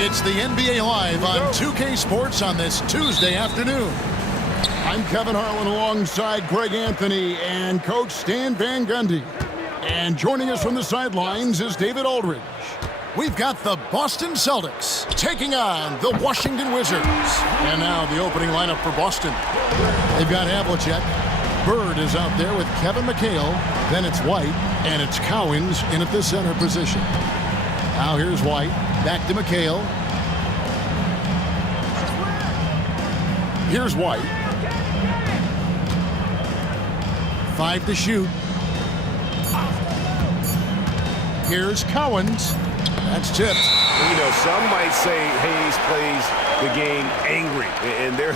It's the NBA Live on 2K Sports on this Tuesday afternoon. I'm Kevin Harlan alongside Greg Anthony and Coach Stan Van Gundy. And joining us from the sidelines is David Aldridge. We've got the Boston Celtics taking on the Washington Wizards. And now the opening lineup for Boston. They've got Havlicek. Bird is out there with Kevin McHale. Then it's White, and it's Cowens in at the center position. Now here's White. Back to McHale. Here's White. 5 to shoot. Here's Cowens. That's tipped. You know, some might say Hayes plays the game angry, and there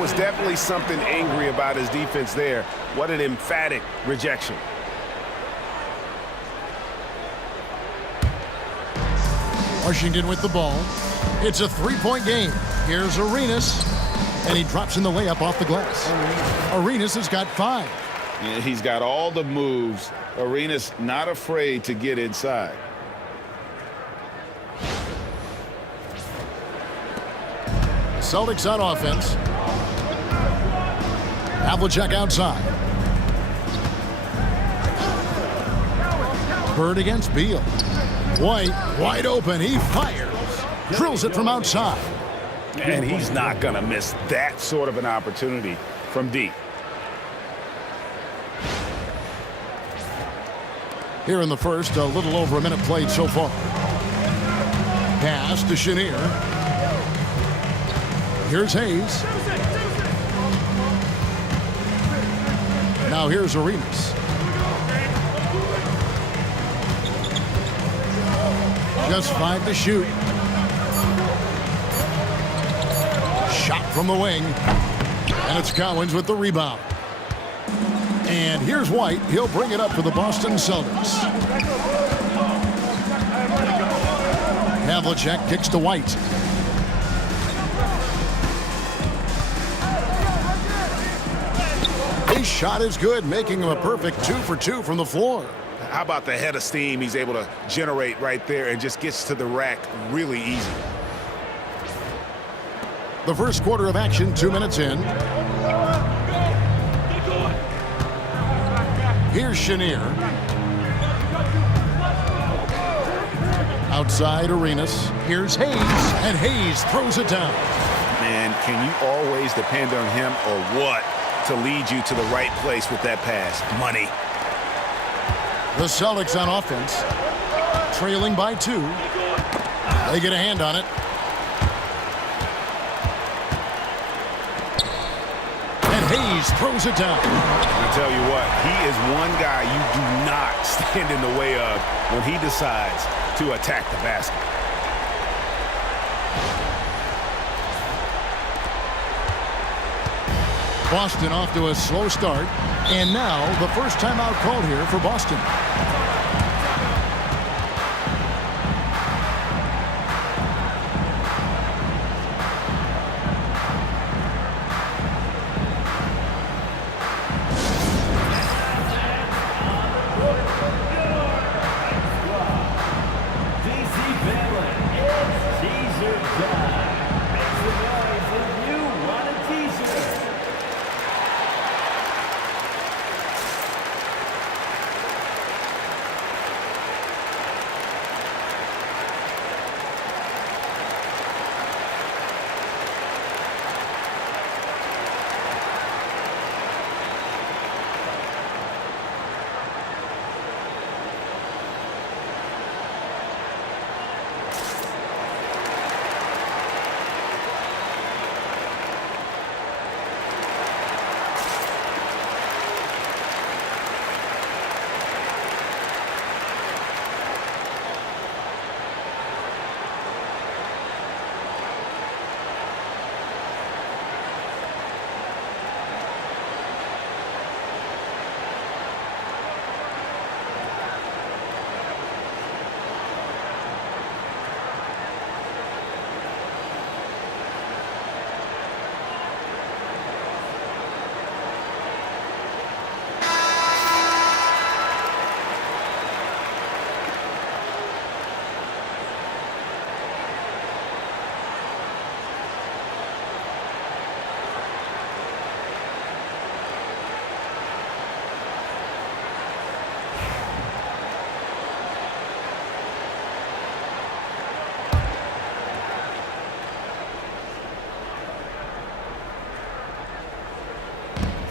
was definitely something angry about his defense there. What an emphatic rejection. Washington with the ball. It's a three-point game. Here's Arenas, and he drops in the layup off the glass. Arenas has got 5. Yeah, he's got all the moves. Arenas not afraid to get inside. Celtics on offense. Havlicek outside. Bird against Beal. White wide open. He fires. Drills it from outside. And he's not going to miss that sort of an opportunity from deep. Here in the first, a little over a minute played so far. Pass to Chenier. Here's Hayes. Now here's Arenas. Just 5 to shoot. Shot from the wing. And it's Cowens with the rebound. And here's White. He'll bring it up for the Boston Celtics. Havlicek kicks to White. His shot is good, making him a perfect 2 for 2 from the floor. How about the head of steam he's able to generate right there and just gets to the rack really easy. The first quarter of action, 2 minutes in. Here's Chenier. Outside Arenas. Here's Hayes, and Hayes throws it down. Man, can you always depend on him or what to lead you to the right place with that pass? Money. The Celtics on offense, trailing by 2. They get a hand on it. And Hayes throws it down. I tell you what, he is one guy you do not stand in the way of when he decides to attack the basket. Boston off to a slow start, and now the first timeout called here for Boston.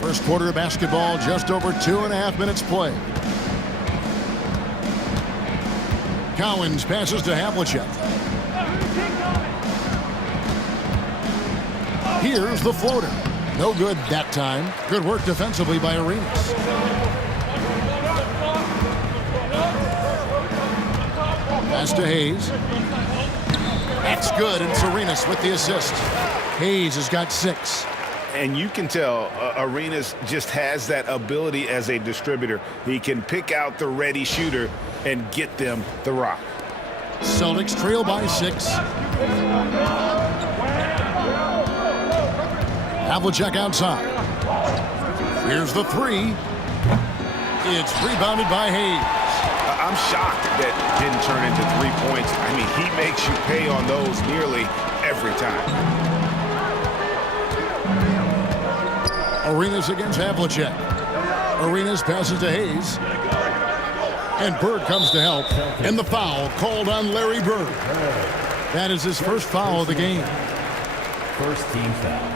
First quarter of basketball, just over 2.5 minutes played. Cowens passes to Havlicek. Here's the floater. No good that time. Good work defensively by Arenas. Pass to Hayes. That's good, and it's Arenas with the assist. Hayes has got 6. And you can tell Arenas just has that ability as a distributor. He can pick out the ready shooter and get them the rock. Celtics trail by 6. Havlicek outside. Here's the 3. It's rebounded by Hayes. I'm shocked that didn't turn into 3 points. I mean, he makes you pay on those nearly every time. Arenas against Havlicek. Arenas passes to Hayes. And Bird comes to help. And the foul called on Larry Bird. That is his first foul of the game. First team foul.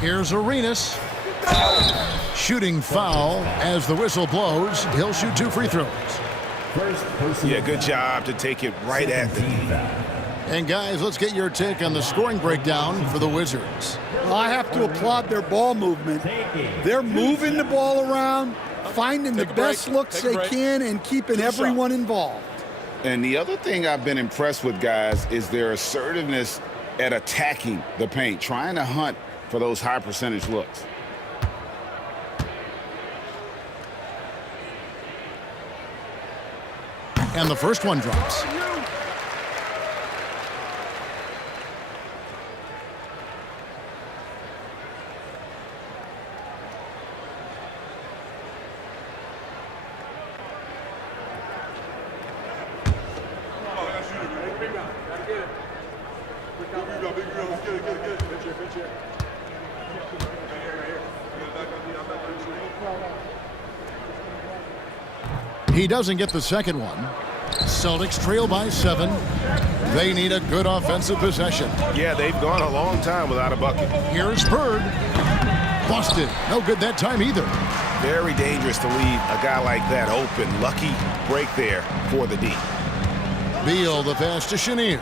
Here's Arenas. Shooting foul as the whistle blows. He'll shoot 2 free throws. Yeah, good job to take it right at the knee. And guys, let's get your take on the scoring breakdown for the Wizards. Well, I have to applaud their ball movement. They're moving the ball around, finding the best looks they can, and keeping everyone involved. And the other thing I've been impressed with, guys, is their assertiveness at attacking the paint, trying to hunt for those high percentage looks. And the first one drops. He doesn't get the second one. Celtics trail by 7. They need a good offensive possession. Yeah, they've gone a long time without a bucket. Here's Bird. Busted. No good that time either. Very dangerous to leave a guy like that open. Lucky break there for the D. Beal the pass to Chenier.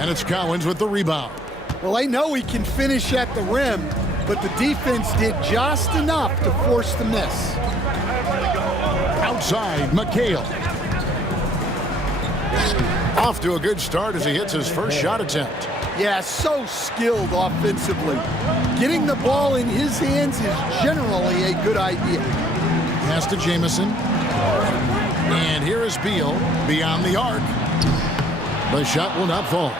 And it's Cowens with the rebound. Well, I know he can finish at the rim, but the defense did just enough to force the miss. Outside, McHale. Off to a good start as he hits his first shot attempt. Yeah, so skilled offensively. Getting the ball in his hands is generally a good idea. Pass to Jamison. And here is Beal beyond the arc. The shot will not fall.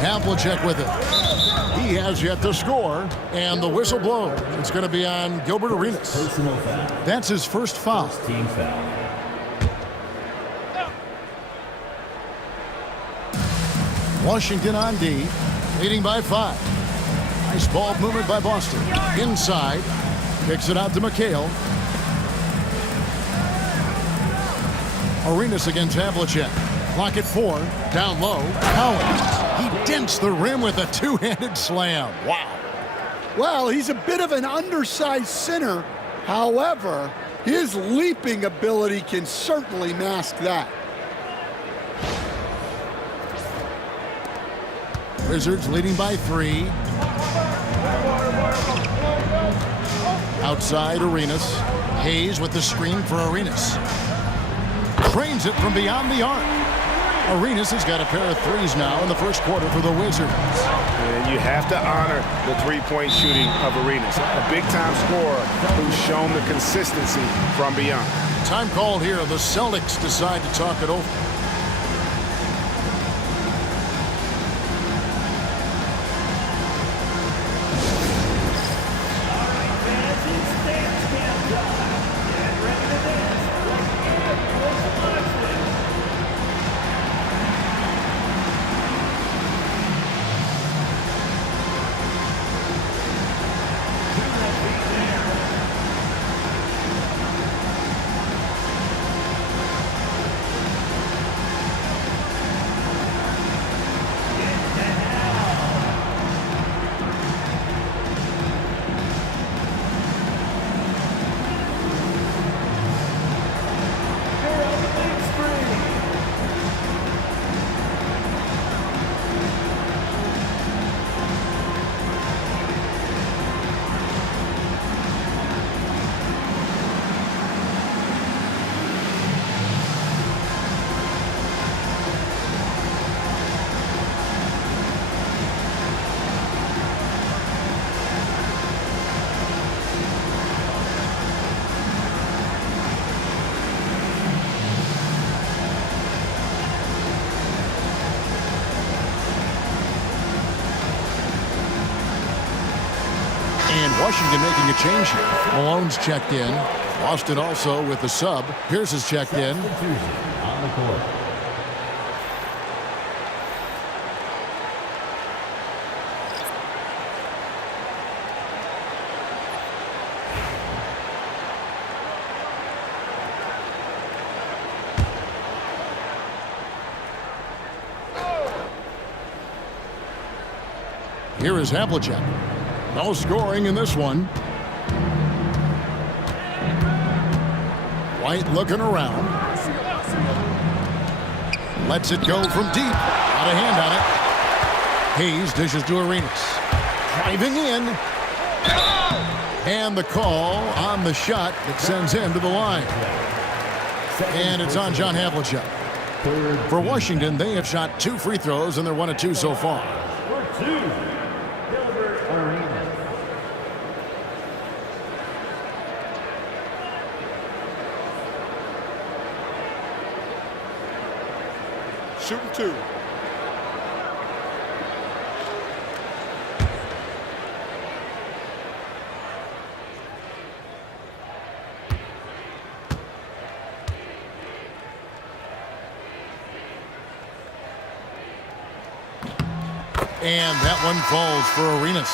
Havlicek with it. He has yet to score, and the whistle blows. It's going to be on Gilbert Arenas. Personal foul. That's his first foul. First team foul. Washington on D, leading by 5. Nice ball movement by Boston. Inside, kicks it out to McHale. Arenas against Havlicek. Clock at 4. Down low. Cowens. He dents the rim with a two-handed slam. Wow. Well, he's a bit of an undersized center. However, his leaping ability can certainly mask that. Wizards leading by 3. Outside, Arenas. Hayes with the screen for Arenas. Trains it from beyond the arc. Arenas has got a pair of threes now in the first quarter for the Wizards. And you have to honor the three-point shooting of Arenas. A big-time scorer who's shown the consistency from beyond. Time called here. The Celtics decide to talk it over. Washington making a change here. Malone's checked in. Boston also with the sub. Pierce is checked in. Substitution on the court. Here is Havlicek. No scoring in this one. White looking around. Lets it go from deep. Got a hand on it. Hayes dishes to Arenas. Driving in. And the call on the shot that sends him to the line. And it's on John Havlicek. For Washington, they have shot 2 free throws, and they're 1 of 2 so far. Shooting 2. And that one falls for Arenas.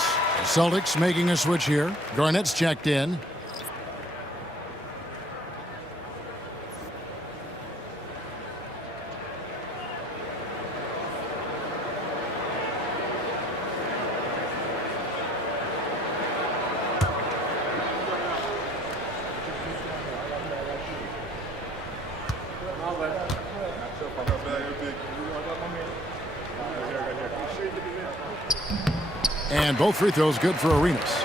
Celtics making a switch here. Garnett's checked in. And both free throws good for Arenas.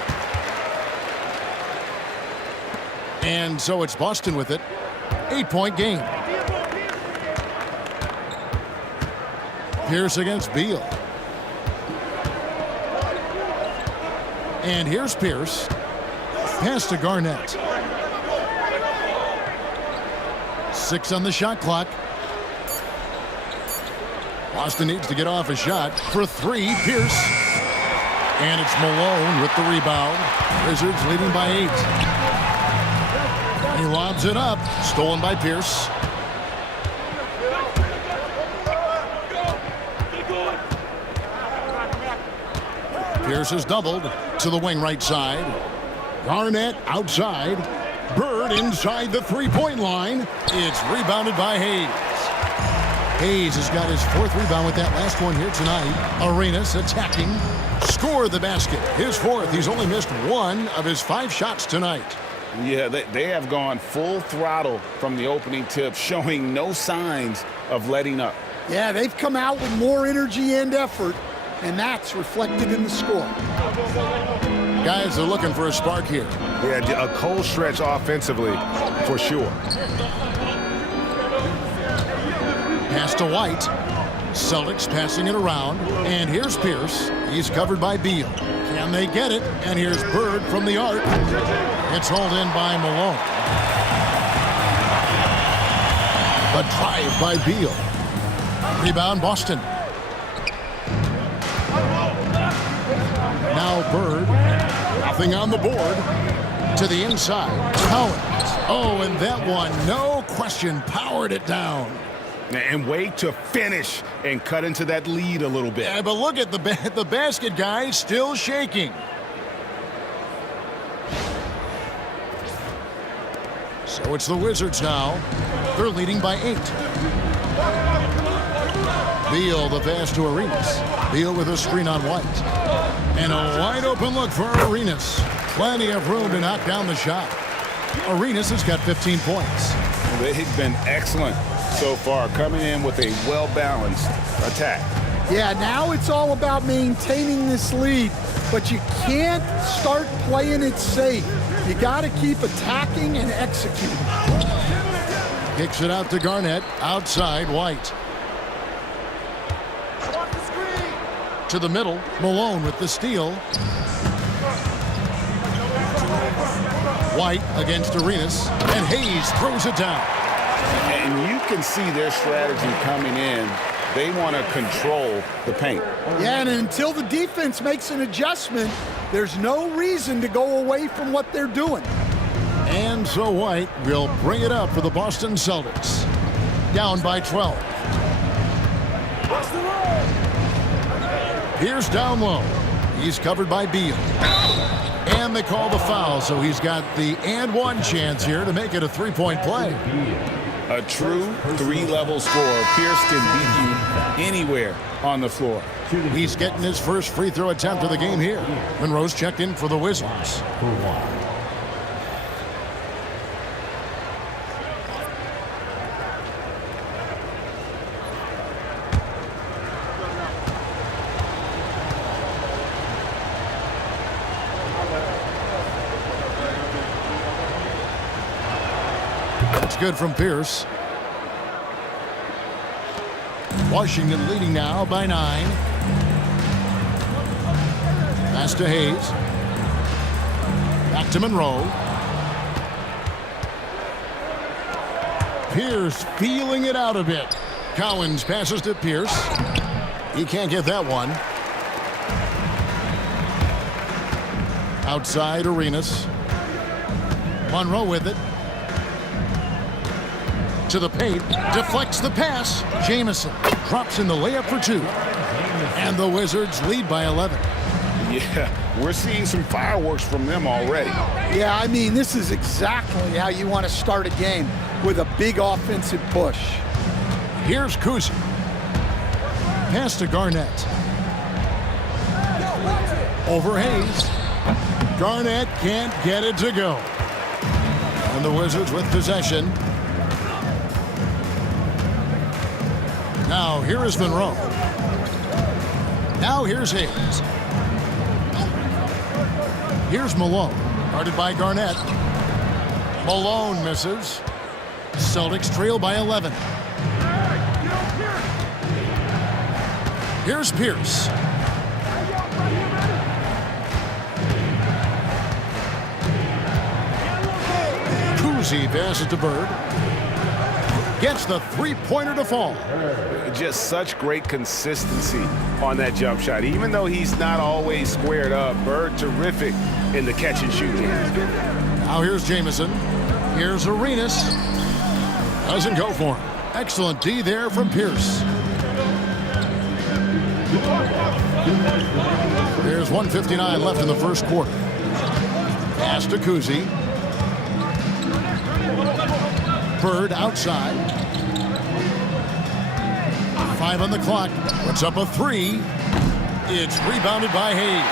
And so it's Boston with it. 8-point game. Pierce against Beal. And here's Pierce. Pass to Garnett. 6 on the shot clock. Boston needs to get off a shot. For 3, Pierce. And it's Malone with the rebound. Wizards leading by 8. He lobs it up. Stolen by Pierce. Pierce is doubled to the wing right side. Garnett outside. Bird inside the three-point line. It's rebounded by Hayes. Hayes has got his 4th rebound with that last one here tonight. Arenas attacking. Score the basket. His 4th. He's only missed 1 of his 5 shots tonight. Yeah, they have gone full throttle from the opening tip, showing no signs of letting up. Yeah, they've come out with more energy and effort, and that's reflected in the score. Guys are looking for a spark here. Yeah, a cold stretch offensively for sure. Pass to White. Celtics passing it around. And here's Pierce. He's covered by Beal. Can they get it? And here's Bird from the arc. It's hauled in by Malone. The drive by Beal. Rebound Boston. Now Bird. Nothing on the board. To the inside. Collins. Oh, and that one, no question, powered it down. And wait to finish and cut into that lead a little bit. Yeah, but look at the basket guy still shaking. So it's the Wizards now. They're leading by 8. Beal the pass to Arenas. Beal with a screen on White. And a wide open look for Arenas. Plenty of room to knock down the shot. Arenas has got 15 points. They've been excellent so far, coming in with a well-balanced attack. Yeah, now it's all about maintaining this lead, but you can't start playing it safe. You got to keep attacking and executing. Kicks it out to Garnett. Outside, White. To the middle, Malone with the steal. White against Arenas, and Hayes throws it down. And you can see their strategy coming in They want to control the paint. Yeah, and until the defense makes an adjustment, there's no reason to go away from what they're doing. And so White will bring it up for the Boston Celtics. Down by 12. Here's down low. He's covered by Beal. And they call the foul, so he's got the and one chance here to make it a three-point play. A true three-level scorer. Pierce can beat you anywhere on the floor. He's getting his first free throw attempt of the game here. Monroe's checked in for the Wizards. It's good from Pierce. Washington leading now by 9. Pass to Hayes. Back to Monroe. Pierce feeling it out a bit. Collins passes to Pierce. He can't get that one. Outside Arenas. Monroe with it. To the paint, deflects the pass. Jamison drops in the layup for 2. And the Wizards lead by 11. Yeah, we're seeing some fireworks from them already. Yeah, I mean, this is exactly how you want to start a game, with a big offensive push. Here's Kuzi. Pass to Garnett. Over Hayes. Garnett can't get it to go. And the Wizards with possession. Now here is Monroe. Now here's Hayes. Here's Malone, guarded by Garnett. Malone misses. Celtics trail by 11. Here's Pierce. Kuzi passes to Bird. Gets the three-pointer to fall. Just such great consistency on that jump shot. Even though he's not always squared up, Bird terrific in the catch and shoot. Now here's Jamison. Here's Arenas. Doesn't go for him. Excellent D there from Pierce. There's 1:59 left in the first quarter. Pass to Kuzi. Bird outside. 5 on the clock. Puts up a 3. It's rebounded by Hayes.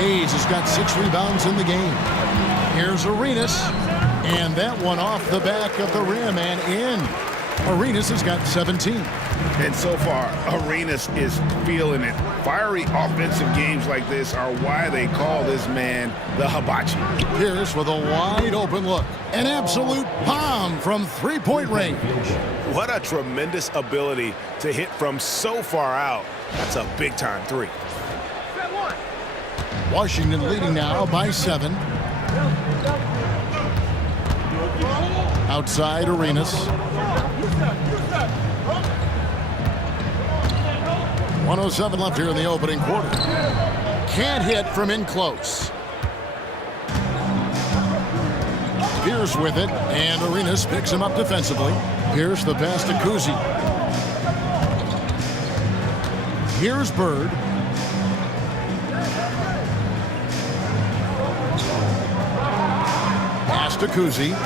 Hayes has got 6 rebounds in the game. Here's Arenas. And that one off the back of the rim and in. Arenas has got 17. And so far, Arenas is feeling it. Fiery offensive games like this are why they call this man the hibachi. Pierce with a wide open look. An absolute bomb from three-point range. What a tremendous ability to hit from so far out. That's a big-time 3. Washington leading now by 7. Outside Arenas. 1:07 left here in the opening quarter. Can't hit from in close. Pierce with it, and Arenas picks him up defensively. Pierce the pass to Kuzi. Here's Bird. Pass to Kuzi.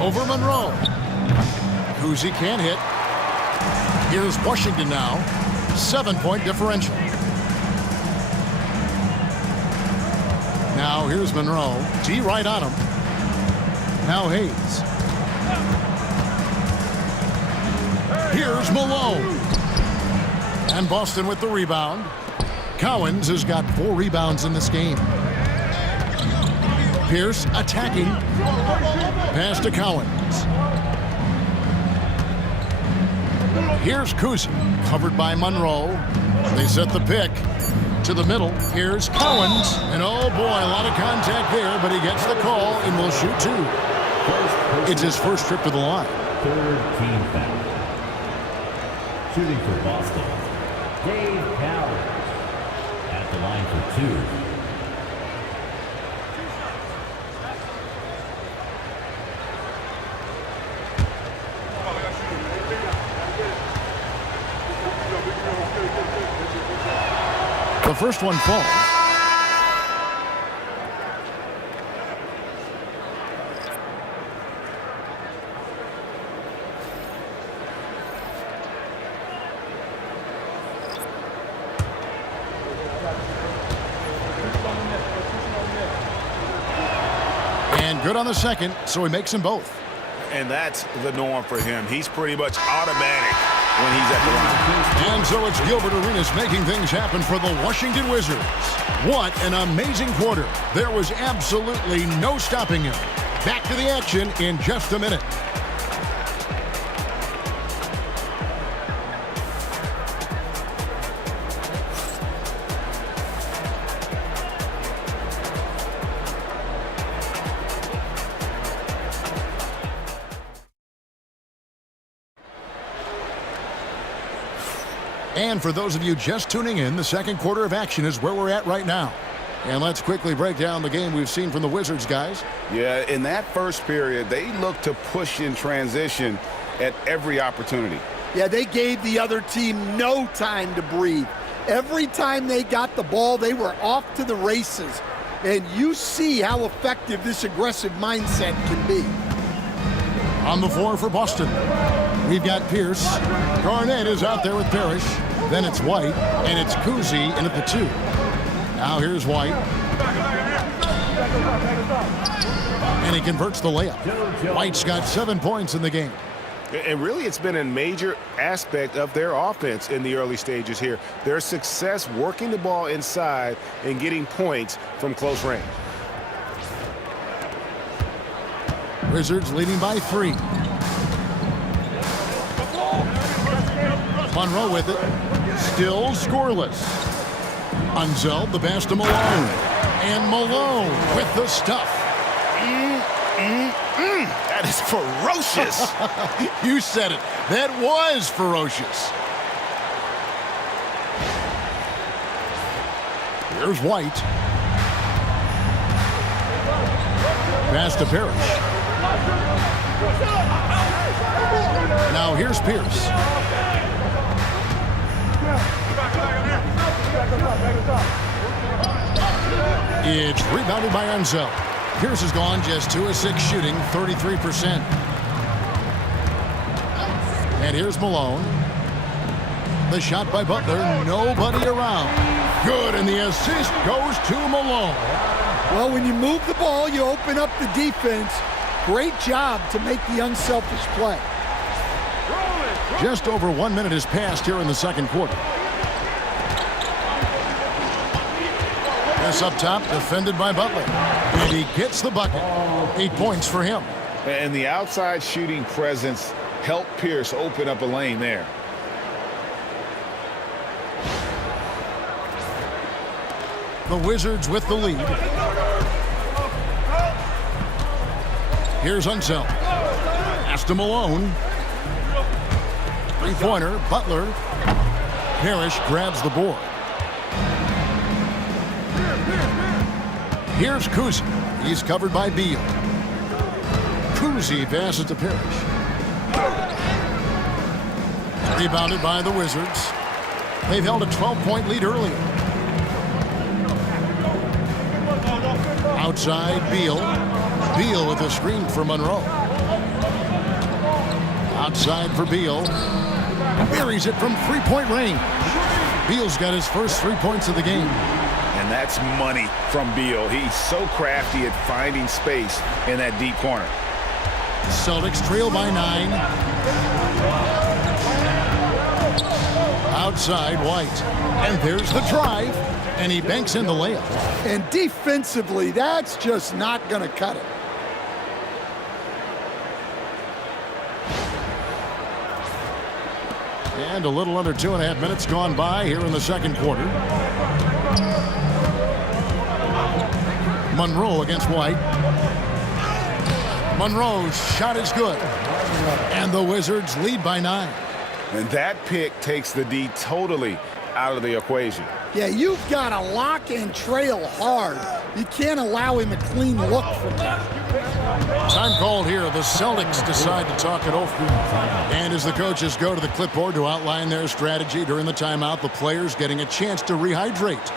Over Monroe. Kuzi can't hit. Here's Washington now. 7-point differential. Now here's Monroe. D right on him. Now Hayes. Here's Malone. And Boston with the rebound. Collins has got 4 rebounds in this game. Pierce attacking. Pass to Collins. Here's Kuzi, covered by Monroe. They set the pick to the middle. Here's Collins. And oh boy, a lot of contact there, but he gets the call and will shoot 2. It's his first trip to the line. Third team foul. Shooting for Boston, Dave Powers. At the line for 2. The first one falls. And good on the second, so he makes them both. And that's the norm for him. He's pretty much automatic when he's at the line. And so it's Gilbert Arenas making things happen for the Washington Wizards. What an amazing quarter. There was absolutely no stopping him. Back to the action in just a minute. And for those of you just tuning in, the second quarter of action is where we're at right now. And let's quickly break down the game we've seen from the Wizards, guys. Yeah, in that first period, they looked to push in transition at every opportunity. Yeah, they gave the other team no time to breathe. Every time they got the ball, they were off to the races. And you see how effective this aggressive mindset can be. On the floor for Boston, we've got Pierce. Garnett is out there with Parrish. Then it's White, and it's Kuzi in at the 2. Now here's White. And he converts the layup. White's got 7 points in the game. And really, it's been a major aspect of their offense in the early stages here. Their success working the ball inside and getting points from close range. Wizards leading by 3. Monroe with it. Still scoreless. Unzel, the pass to Malone. And Malone with the stuff. That is ferocious. You said it. That was ferocious. Here's White. Pass to Parrish. Now here's Pierce. It's rebounded by Unzel. Pierce has gone just 2 of 6 shooting, 33%. And here's Malone. The shot by Butler, nobody around. Good, and the assist goes to Malone. Well, when you move the ball, you open up the defense. Great job to make the unselfish play. Just over 1 minute has passed here in the second quarter. This up top, defended by Butler. And he gets the bucket. 8 points for him. And the outside shooting presence helped Pierce open up a lane there. The Wizards with the lead. Here's Unzel. Pass to Malone. Three-pointer, Butler. Parrish grabs the board. Here's Kuzi. He's covered by Beal. Kuzi passes to Parrish. Rebounded by the Wizards. They've held a 12-point lead earlier. Outside, Beal. Beal with a screen for Monroe. Outside for Beal. Buries it from three-point range. Beal's got his first 3 points of the game. And that's money from Beal. He's so crafty at finding space in that deep corner. Celtics trail by 9. Outside, White. And there's the drive. And he banks in the layup. And defensively, that's just not going to cut it. And a little under 2.5 minutes gone by here in the second quarter. Monroe against White. Monroe's shot is good. And the Wizards lead by 9. And that pick takes the D totally out of the equation. Yeah, you've got to lock and trail hard. You can't allow him a clean look from that. Time called here. The Celtics decide to talk it over. And as the coaches go to the clipboard to outline their strategy during the timeout, the players getting a chance to rehydrate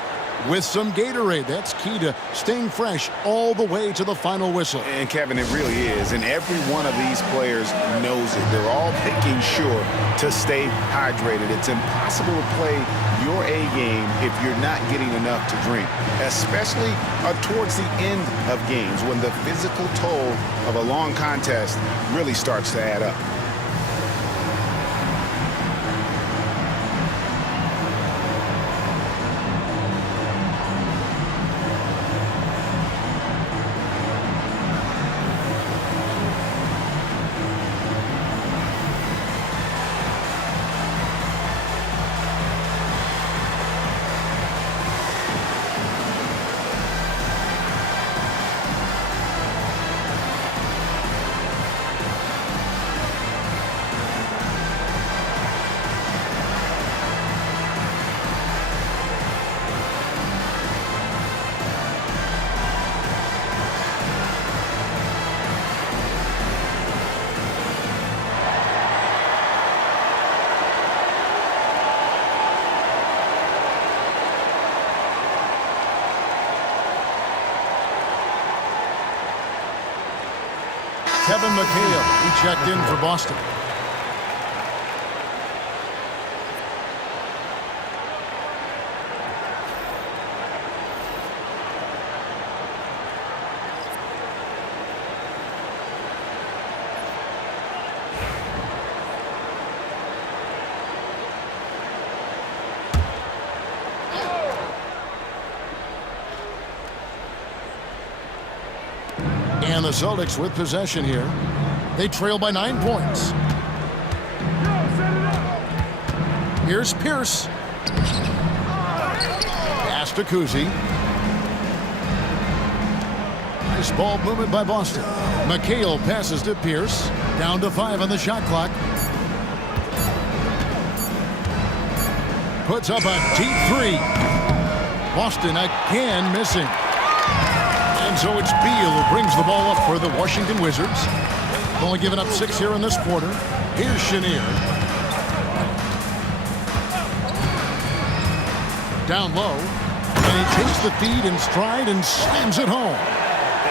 with some Gatorade. That's key to staying fresh all the way to the final whistle. And Kevin, it really is. And every one of these players knows it. They're all making sure to stay hydrated. It's impossible to play your A game if you're not getting enough to drink, especially towards the end of games when the physical toll of a long contest really starts to add up. Kevin McHale, he checked in for Boston. And the Celtics with possession here. They trail by 9 points. Here's Pierce. Pass to Kuzi. Nice ball movement by Boston. McHale passes to Pierce. Down to 5 on the shot clock. Puts up a deep 3. Boston again missing. And so it's Beal who brings the ball up for the Washington Wizards. Only given up 6 here in this quarter. Here's Chenier. Down low. And he takes the feed in stride and slams it home.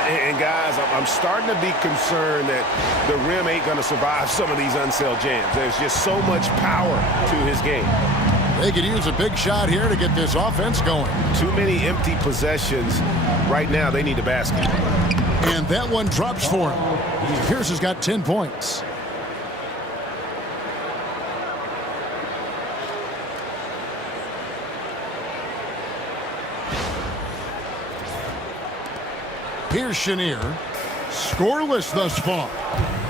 And guys, I'm starting to be concerned that the rim ain't going to survive some of these unsell jams. There's just so much power to his game. They could use a big shot here to get this offense going. Too many empty possessions. Right now, they need a basket. And that one drops for him. Pierce has got 10 points. Here's Chenier. Scoreless thus far.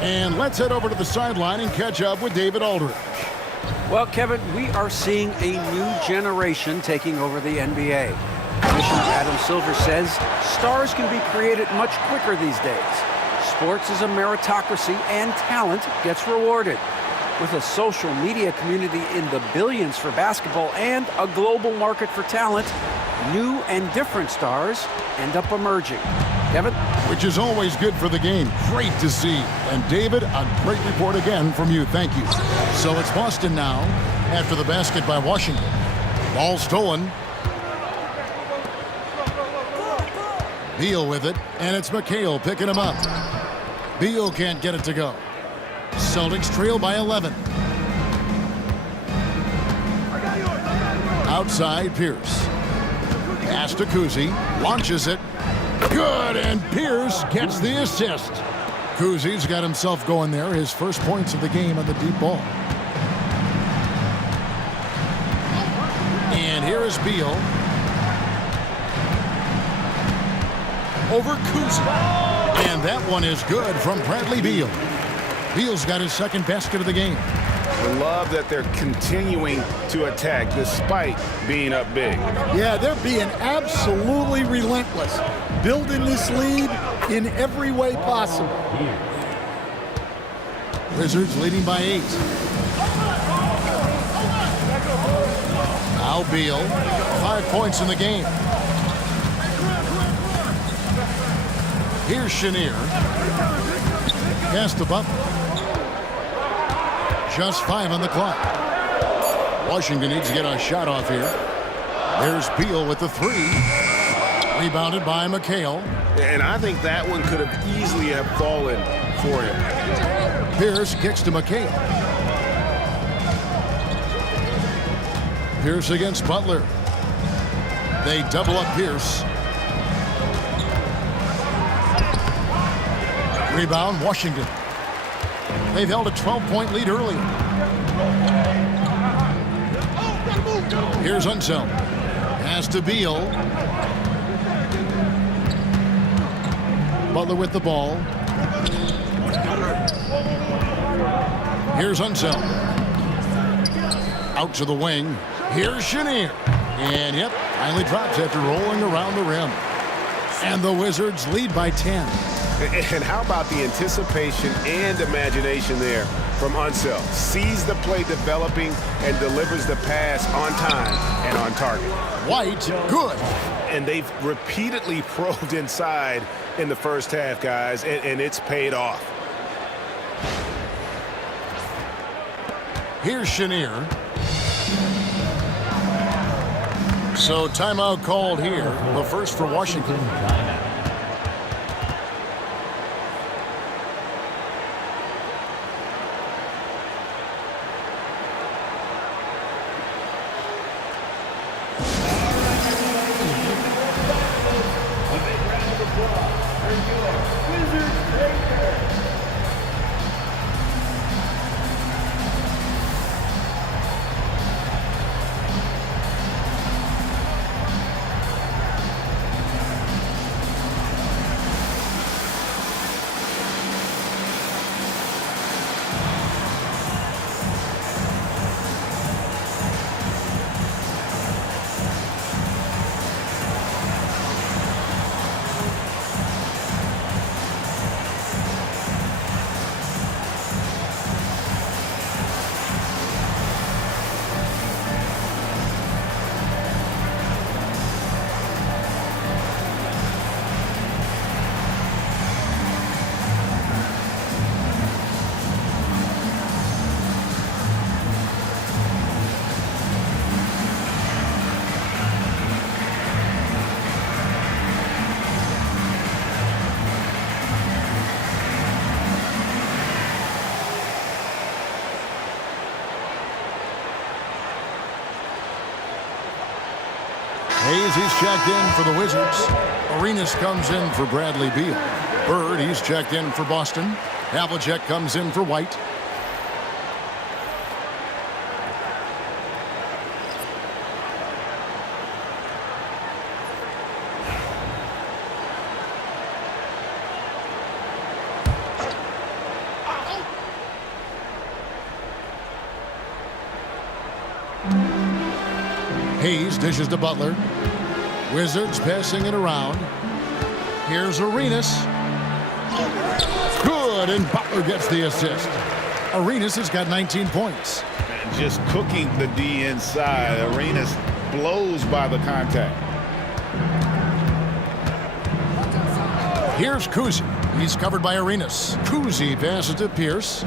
And let's head over to the sideline and catch up with David Aldridge. Well, Kevin, we are seeing a new generation taking over the NBA. Commissioner Adam Silver says stars can be created much quicker these days. Sports is a meritocracy and talent gets rewarded. With a social media community in the billions for basketball and a global market for talent, new and different stars end up emerging. Kevin? Which is always good for the game. Great to see. And David, a great report again from you. Thank you. So it's Boston now after the basket by Washington. Ball stolen. Beal with it, and it's McHale picking him up. Beal can't get it to go. Celtics trail by 11. Outside, Pierce. Pass to Kuzi. Launches it. Good, and Pierce gets the assist. Kuzi's got himself going there. His first points of the game on the deep ball. And here is Beal. Over Kuzi. And that one is good from Bradley Beal. Beal's got his second basket of the game. I love that they're continuing to attack despite being up big. Yeah, they're being absolutely relentless, building this lead in every way possible. Wizards leading by 8. Now Beal, 5 points in the game. Here's Chenier. Pass to Butler. Just 5 on the clock. Washington needs to get a shot off here. There's Beal with the 3. Rebounded by McHale. And I think that one could have easily have fallen for him. Pierce kicks to McHale. Pierce against Butler. They double up Pierce. Rebound, Washington. They've held a 12-point lead early. Here's Unseld. Pass to Beal. Butler with the ball. Here's Unseld. Out to the wing. Here's Chenier. And yep, finally drops after rolling around the rim. And the Wizards lead by 10. And how about the anticipation and imagination there from Unseld? Sees the play developing and delivers the pass on time and on target. White, good. And they've repeatedly probed inside in the first half, guys, and it's paid off. Here's Chenier. So timeout called here. The first for Washington. Hayes, he's checked in for the Wizards. Arenas comes in for Bradley Beal. Bird, he's checked in for Boston. Havlicek comes in for White. Hayes dishes to Butler. Wizards passing it around. Here's Arenas. Good, and Butler gets the assist. Arenas has got 19 points. And just cooking the D inside. Arenas blows by the contact. Here's Kuzi. He's covered by Arenas. Kuzi passes to Pierce.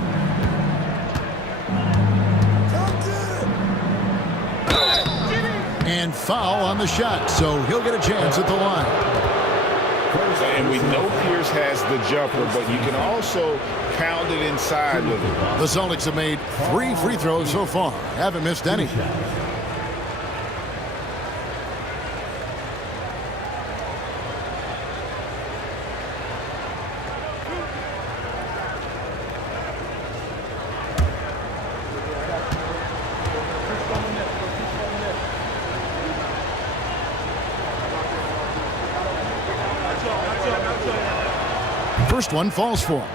And foul on the shot, so he'll get a chance at the line. And we know Pierce has the jumper, but you can also pound it inside with him. The Celtics have made 3 free throws so far. Haven't missed any. First one falls for him.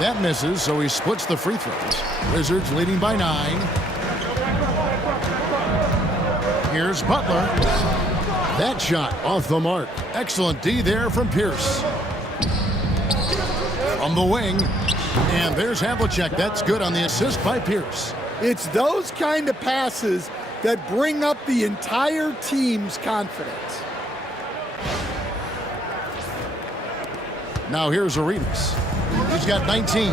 That misses, so he splits the free throws. Wizards leading by 9. Here's Butler. That shot off the mark. Excellent D there from Pierce. From the wing. And there's Havlicek. That's good on the assist by Pierce. It's those kind of passes that bring up the entire team's confidence. Now here's Arenas. He's got 19.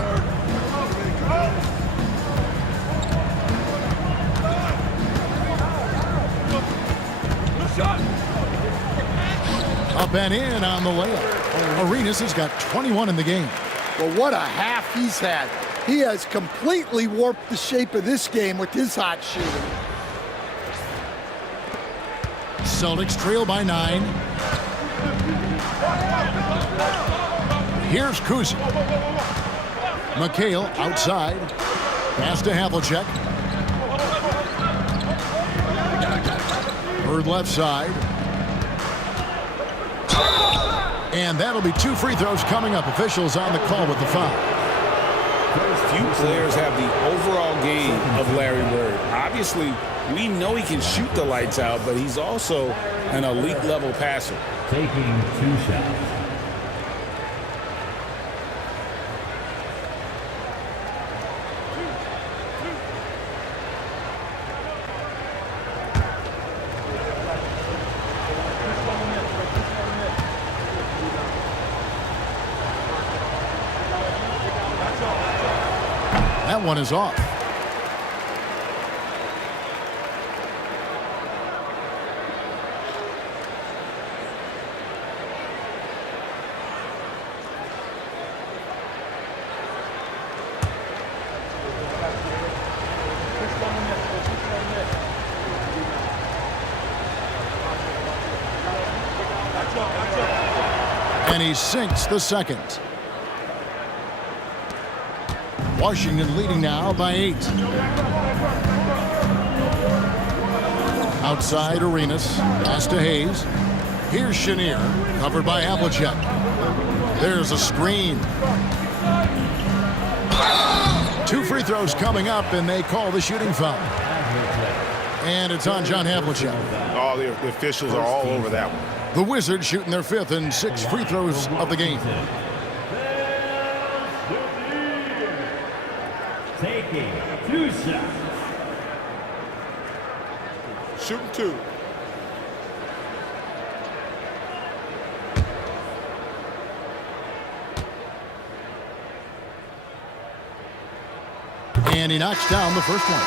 Up and in on the layup. Arenas has got 21 in the game. Well, what a half he's had. He has completely warped the shape of this game with his hot shooting. Celtics trail by 9. Here's Kuzi. McHale outside. Pass to Havlicek. Bird left side. And that'll be 2 free throws coming up. Officials on the call with the foul. Few players have the overall game of Larry Bird. Obviously, we know he can shoot the lights out, but he's also an elite level passer. Taking 2 shots. That one is off. And he sinks the second. Washington leading now by 8. Outside Arenas. Pass to Hayes. Here's Chenier. Covered by Havlicek. There's a screen. 2 free throws coming up, and they call the shooting foul. And it's on John Havlicek. Oh, the officials are all over that one. The Wizards shooting their 5th and 6th free throws of the game. Taking 2 shots. Shooting 2. And he knocks down the first one.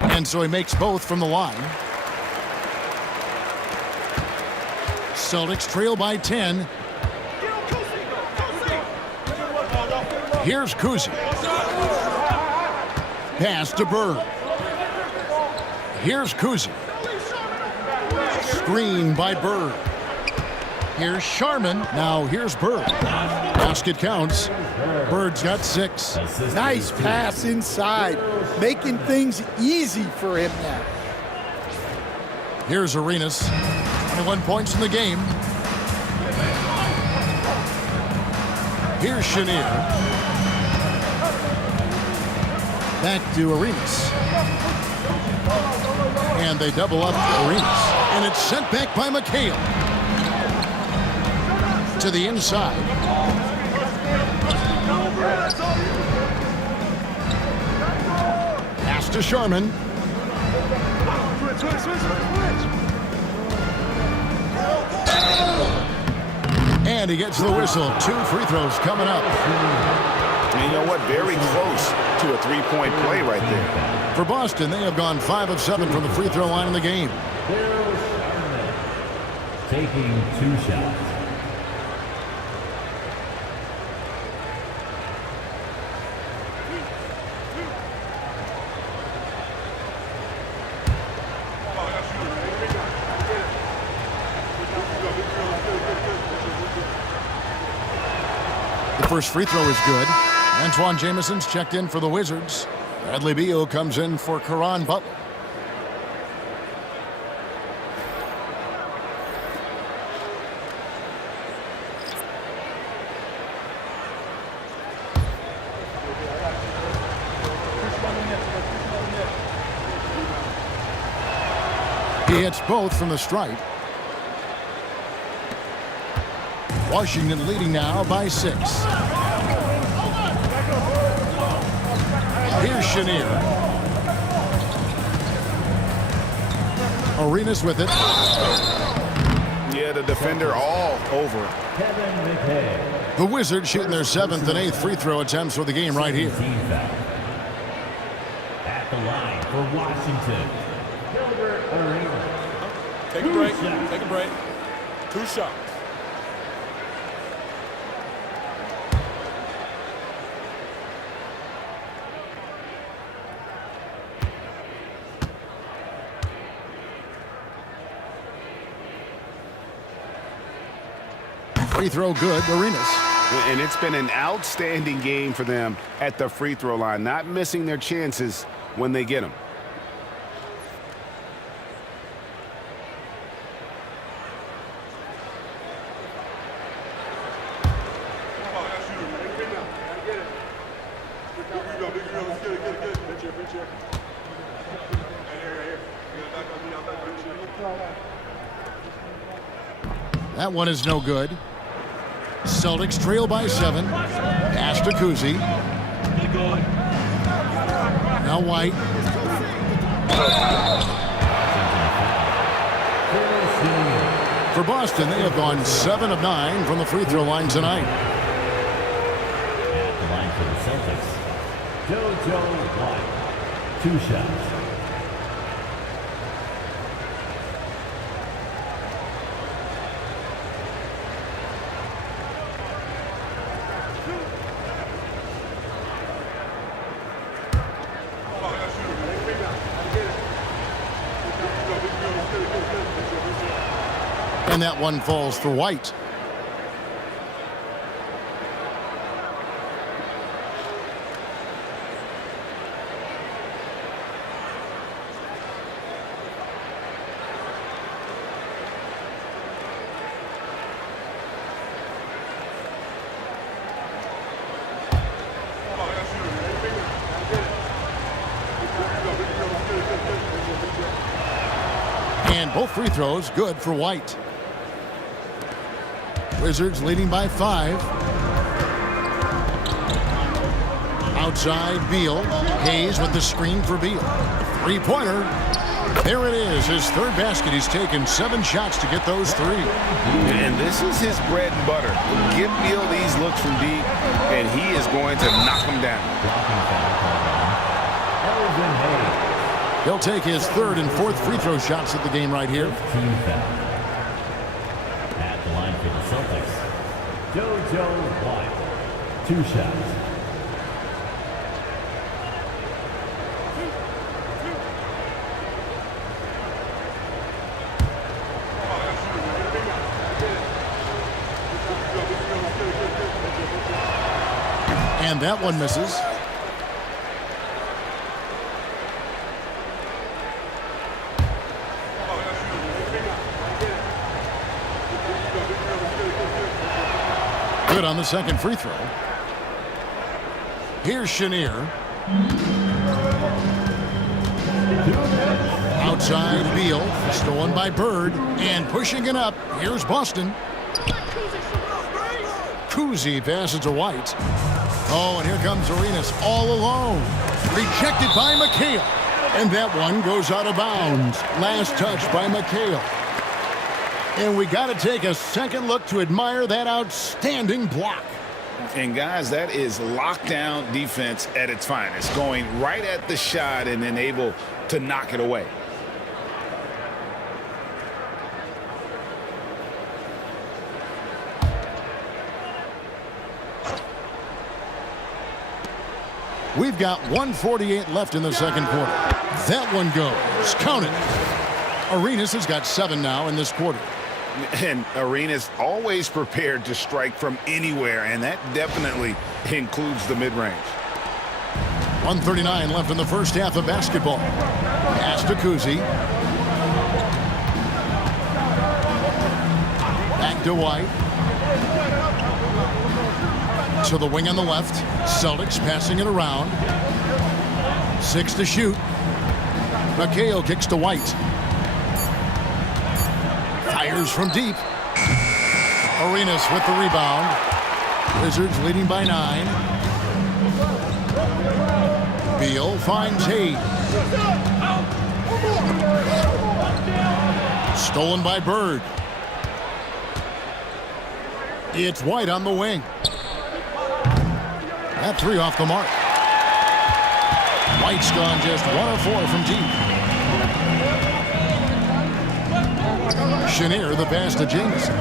And so he makes both from the line. Celtics trail by 10. Here's Kuzi. Pass to Bird. Here's Kuzi. Screen by Bird. Here's Sharman. Now here's Bird. Basket counts. Bird's got 6. Nice pass inside, making things easy for him now. Here's Arenas. 21 points in the game. Here's Chenier. Back to Arenas. And they double up Arenas. And it's sent back by McHale. To the inside. Pass to Sharman. And he gets the whistle. 2 free throws coming up. And you know what? Very close to a 3-point play right there. For Boston, they have gone 5 of 7 from the free throw line in the game. Taking 2 shots. first free throw is good. Antoine Jameson's checked in for the Wizards. Bradley Beal comes in for Caron Butler. He hits both from the stripe. Washington leading now by 6. Here's Chenier. Arenas with it. Yeah, the defender all over it. The Wizards shooting their 7th and 8th free throw attempts for the game right here. At the line for Washington. Take a break. Take a break. 2 shots. Free throw good, Arenas. And it's been an outstanding game for them at the free throw line, not missing their chances when they get them. That one is no good. Celtics trail by 7. Pass to Kuzi. Now White. For Boston, they have gone 7 of 9 from the free throw line tonight. At the line for the Celtics, JoJo White. 2 shots. And that one falls for White. And both free throws good for White. Wizards leading by 5. Outside, Beal. Hayes with the screen for Beal. Three-pointer. There it is, his 3rd basket. He's taken 7 shots to get those 3. And this is his bread and butter. Give Beal these looks from deep, and he is going to knock them down. He'll take his 3rd and 4th free throw shots at the game right here. At the line for the Celtics, JoJo White. 2 shots. And that one misses. Good on the 2nd free throw. Here's Chenier. Outside, Beal. Stolen by Bird. And pushing it up. Here's Boston. Kuzi passes to White. Oh, and here comes Arenas all alone. Rejected by McHale. And that one goes out of bounds. Last touch by McHale. And we got to take a second look to admire that outstanding block. And guys, that is lockdown defense at its finest. Going right at the shot and then able to knock it away. We've got 1:48 left in the second quarter. That one goes. Count it. Arenas has got 7 now in this quarter. And Arenas always prepared to strike from anywhere, and that definitely includes the mid-range. 1:39 left in the first half of basketball. Pass to Kuzi. Back to White. To the wing on the left. Celtics passing it around. 6 to shoot. McHale kicks to White. Fires from deep. Arenas with the rebound. Wizards leading by 9. Beal finds Hayes. Stolen by Bird. It's White on the wing. That 3 off the mark. White's gone just 1 of 4 from deep. Chenier the pass to Jameson.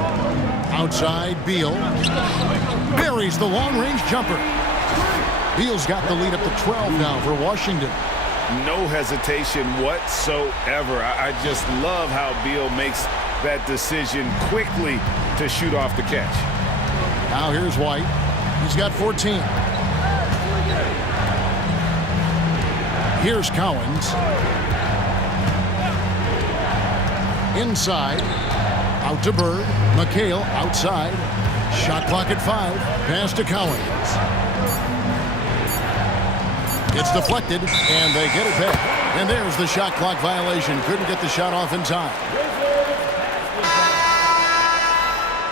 Outside, Beal. Buries the long-range jumper. Beal's got the lead up to 12 now for Washington. No hesitation whatsoever. I just love how Beal makes that decision quickly to shoot off the catch. Now here's White. He's got 14. Here's Cowens. Inside. Out to Bird. McHale outside. Shot clock at 5. Pass to Cowens. It's deflected, and they get it back. And there's the shot clock violation. Couldn't get the shot off in time.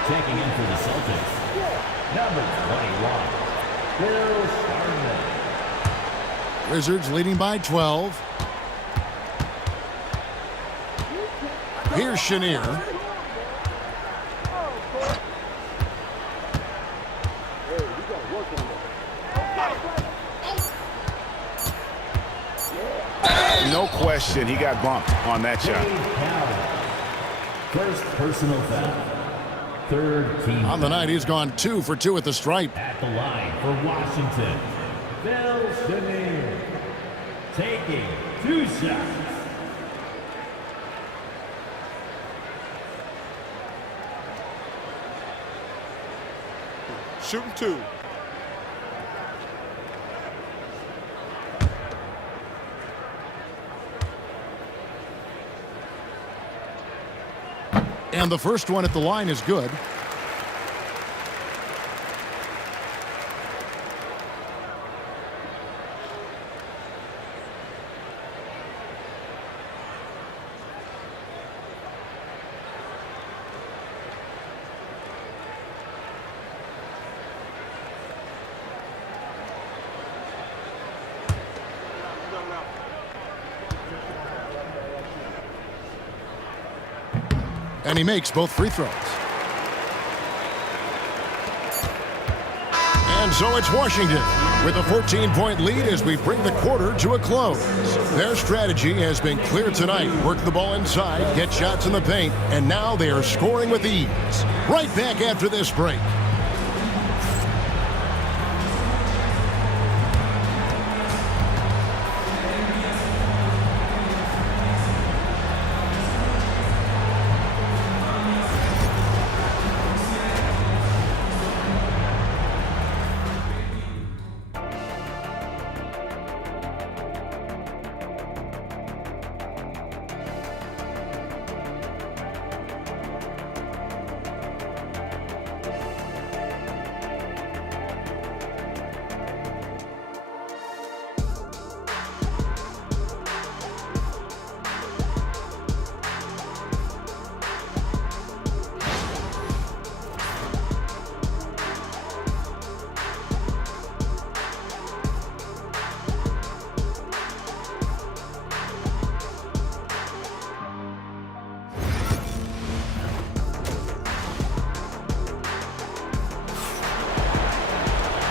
Checking in for the Celtics, number 21, Bill Sharman. Wizards leading by 12. Here's Chenier. No question, he got bumped on that shot. First personal foul. Third team. On the night, he's gone 2 for 2 at the stripe. At the line for Washington, Bill Sharman. Taking 2 shots. Shooting 2. And the first one at the line is good. And he makes both free throws. And so it's Washington with a 14-point lead as we bring the quarter to a close. Their strategy has been clear tonight. Work the ball inside, get shots in the paint, and now they are scoring with ease. Right back after this break.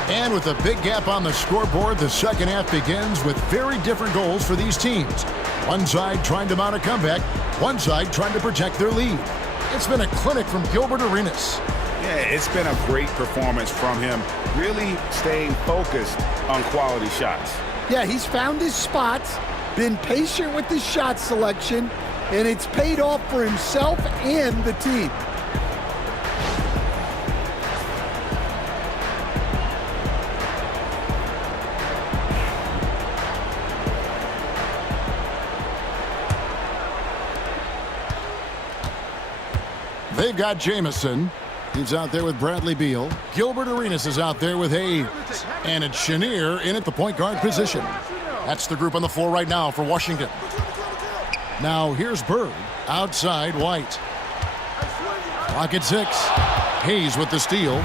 And with a big gap on the scoreboard, the second half begins with very different goals for these teams. One side trying to mount a comeback, one side trying to protect their lead. It's been a clinic from Gilbert Arenas. Yeah, it's been a great performance from him, really staying focused on quality shots. Yeah, he's found his spots, been patient with his shot selection, and it's paid off for himself and the team. They've got Jamison. He's out there with Bradley Beal. Gilbert Arenas is out there with Hayes. And it's Chenier in at the point guard position. That's the group on the floor right now for Washington. Now here's Bird. Outside White. Clock at 6. Hayes with the steal.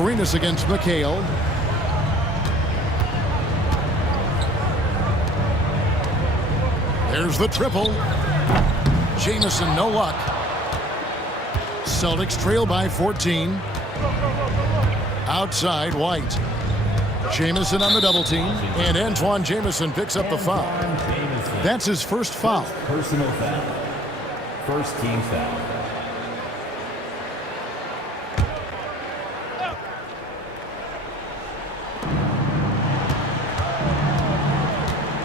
Arenas against McHale. There's the triple. Jamison, no luck. Celtics trail by 14. Outside, White. Jamison on the double team. And Antoine Jamison picks up the foul. That's his first foul. Personal foul. First team foul.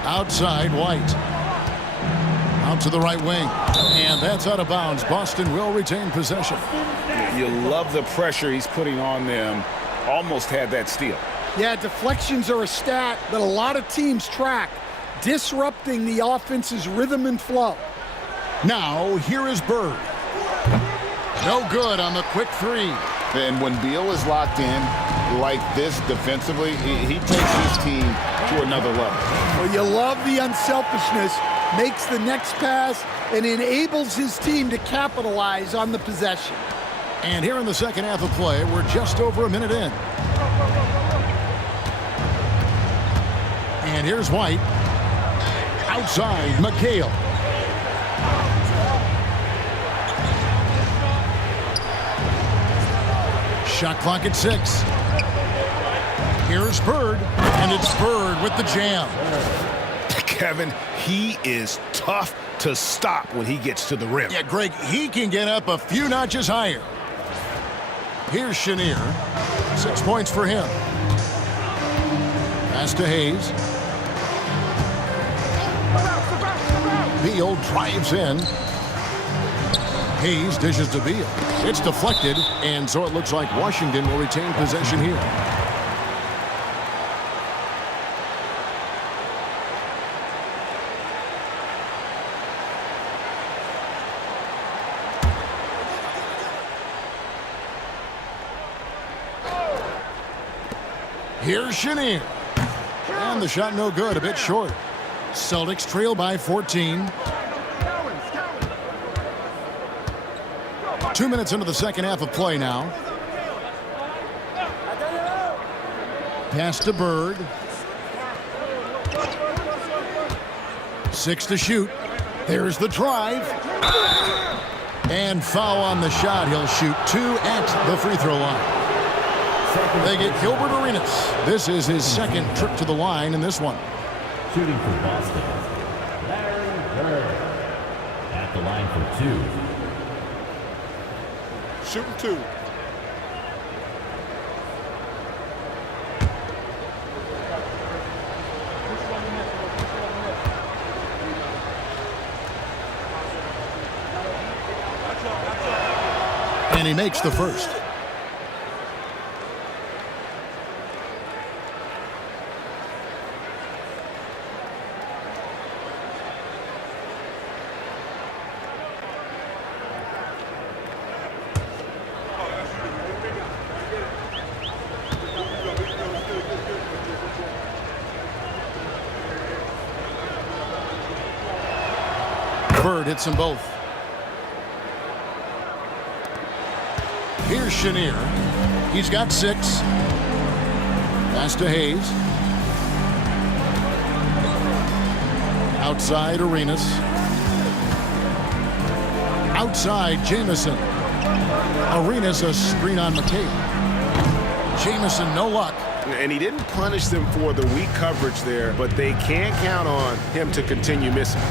Outside, White. Out to the right wing. And that's out of bounds. Boston will retain possession. You love the pressure he's putting on them. Almost had that steal. Yeah, deflections are a stat that a lot of teams track, disrupting the offense's rhythm and flow. Now, here is Bird. No good on the quick three. And when Beal is locked in like this defensively, he takes his team to another level. Well, you love the unselfishness, makes the next pass, and enables his team to capitalize on the possession. And here in the second half of play, we're just over a minute in. And here's White. Outside, McHale. Shot clock at 6. Here's Bird, and it's Bird with the jam. Kevin, he is tough to stop when he gets to the rim. Yeah, Greg, he can get up a few notches higher. Here's Chenier. 6 points for him. Pass to Hayes. Beal drives in. Hayes dishes to Beal. It's deflected, and so it looks like Washington will retain possession here. Here's Chenier. And the shot no good, a bit short. Celtics trail by 14. 2 minutes into the second half of play now. Pass to Bird. 6 to shoot. There's the drive. And foul on the shot. He'll shoot 2 at the free throw line. They get Gilbert Arenas. This is his second trip to the line in this one. Shooting for Boston, Larry Bird. At the line for 2. Shooting 2. And he makes the first. Bird hits them both. Here's Chenier. He's got 6. Pass to Hayes. Outside, Arenas. Outside, Jamison. Arenas a screen on McHale. Jamison, no luck. And he didn't punish them for the weak coverage there, but they can't count on him to continue missing.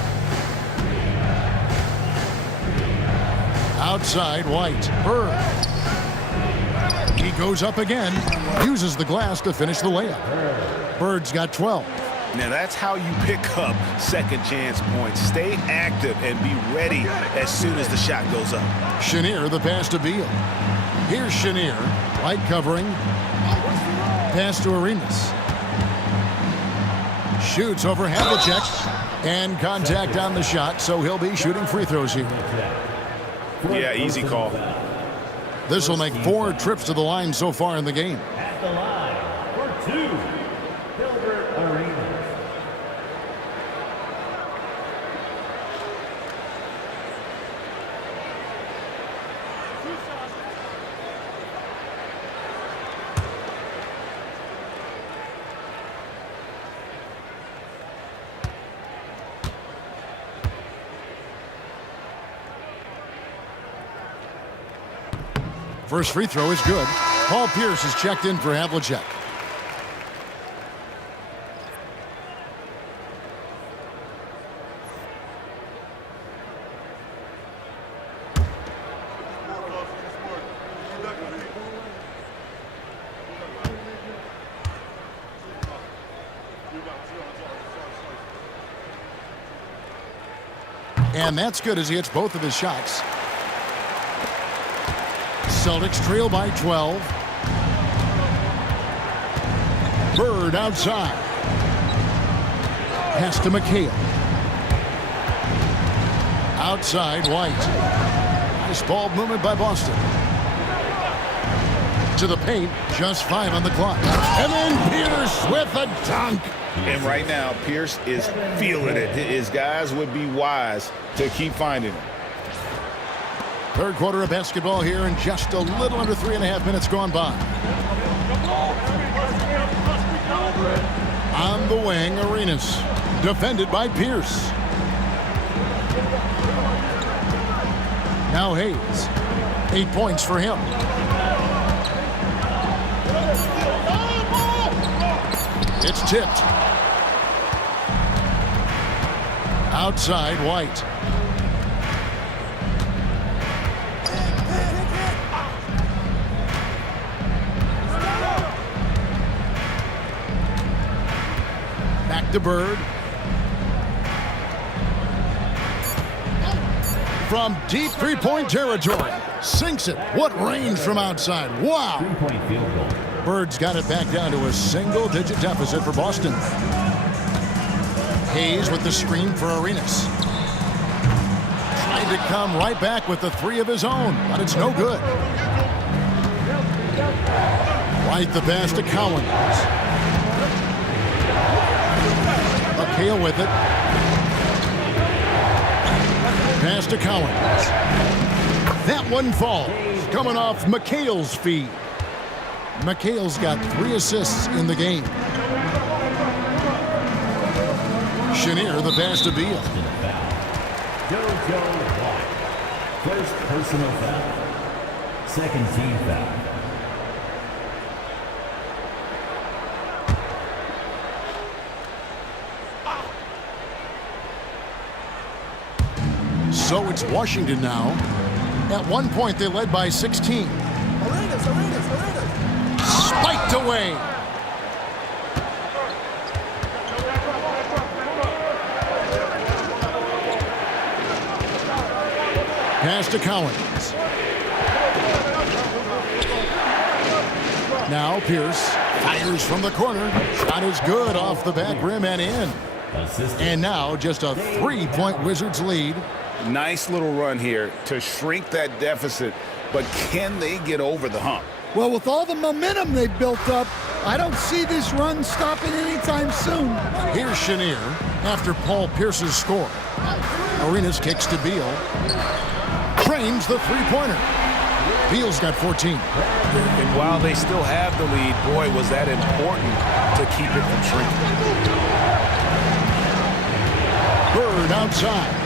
Outside, White. Bird. He goes up again. Uses the glass to finish the layup. Bird's got 12. Now that's how you pick up second chance points. Stay active and be ready as soon as the shot goes up. Chenier, the pass to Beal. Here's Chenier. White covering. Pass to Arenas. Shoots over Havlicek. And contact on the shot, so he'll be shooting free throws here. Yeah, easy call. This will make 4 trips to the line so far in the game. At the line for 2, Gilbert Arenas. First free throw is good. Paul Pierce is checked in for Havlicek. And that's good as he hits both of his shots. Celtics trail by 12. Bird outside. Pass to McHale. Outside, White. Nice ball movement by Boston. To the paint, just 5 on the clock. And then Pierce with a dunk. And right now, Pierce is feeling it. His guys would be wise to keep finding him. Third quarter of basketball here, and just a little under 3.5 minutes gone by. On the wing, Arenas. Defended by Pierce. Now Hayes. 8 points for him. It's tipped. Outside, White. Back to Bird. From deep three-point territory. Sinks it. What range from outside. Wow. 3-point field goal. Bird's got it back down to a single-digit deficit for Boston. Hayes with the screen for Arenas. Trying to come right back with the 3 of his own, but it's no good. Right the pass to Collins. McHale with it. Pass to Collins. That one falls. Coming off McHale's feet. McHale's got 3 assists in the game. Chenier the pass to Beal. JoJo White. First personal foul. Second team foul. So it's Washington now. At one point, they led by 16. Spiked away. Pass to Collins. Now Pierce fires from the corner. Shot is good off the back rim and in. And now just a 3-point Wizards lead. Nice little run here to shrink that deficit, but can they get over the hump? Well, with all the momentum they've built up, I don't see this run stopping anytime soon. Here's Chenier after Paul Pierce's score. Arenas kicks to Beal. Frames the three-pointer. Beal's got 14. And while they still have the lead, boy, was that important to keep it from shrinking. Bird outside.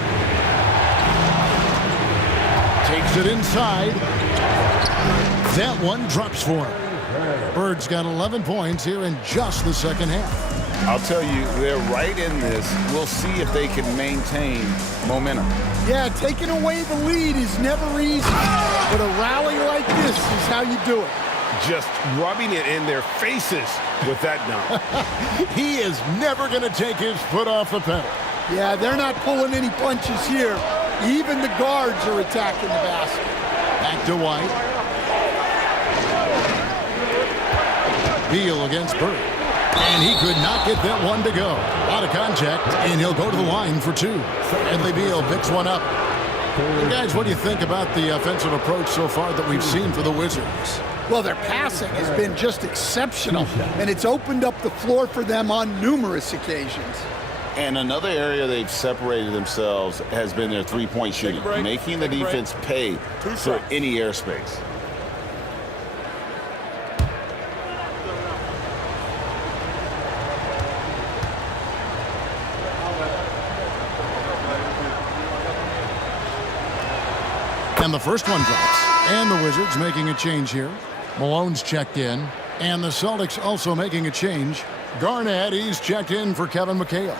Takes it inside. That one drops for him. Bird's got 11 points here in just the second half. I'll tell you, they're right in this. We'll see if they can maintain momentum. Yeah, taking away the lead is never easy, but a rally like this is how you do it. Just rubbing it in their faces with that dunk. He is never going to take his foot off the pedal. Yeah, they're not pulling any punches here. Even the guards are attacking the basket. Back to White. Beal against Bird. And he could not get that one to go. Out of contact, and he'll go to the line for two. Bradley Beal picks one up. And guys, what do you think about the offensive approach so far that we've seen for the Wizards? Well, their passing has been just exceptional, and it's opened up the floor for them on numerous occasions. And another area they've separated themselves has been their three-point shooting, making the defense pay for any airspace. And the first one drops. And the Wizards making a change here. Malone's checked in. And the Celtics also making a change. Garnett, he's checked in for Kevin McHale.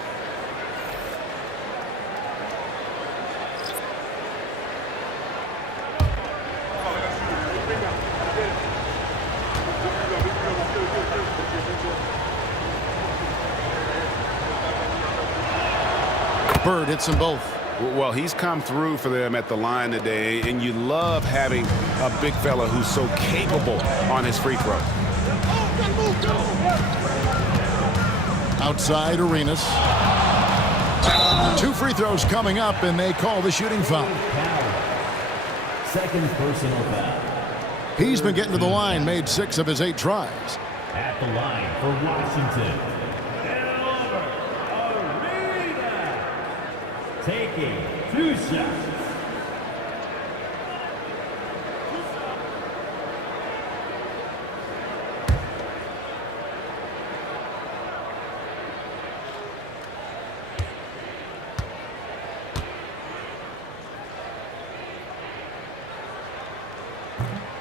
Bird hits them both. Well, he's come through for them at the line today, and you love having a big fella who's so capable on his free throw. Outside Arenas. 2 free throws coming up, and they call the shooting foul. Second personal foul. He's been getting to the line, made 6 of his 8 tries. At the line for Washington, taking 2 shots.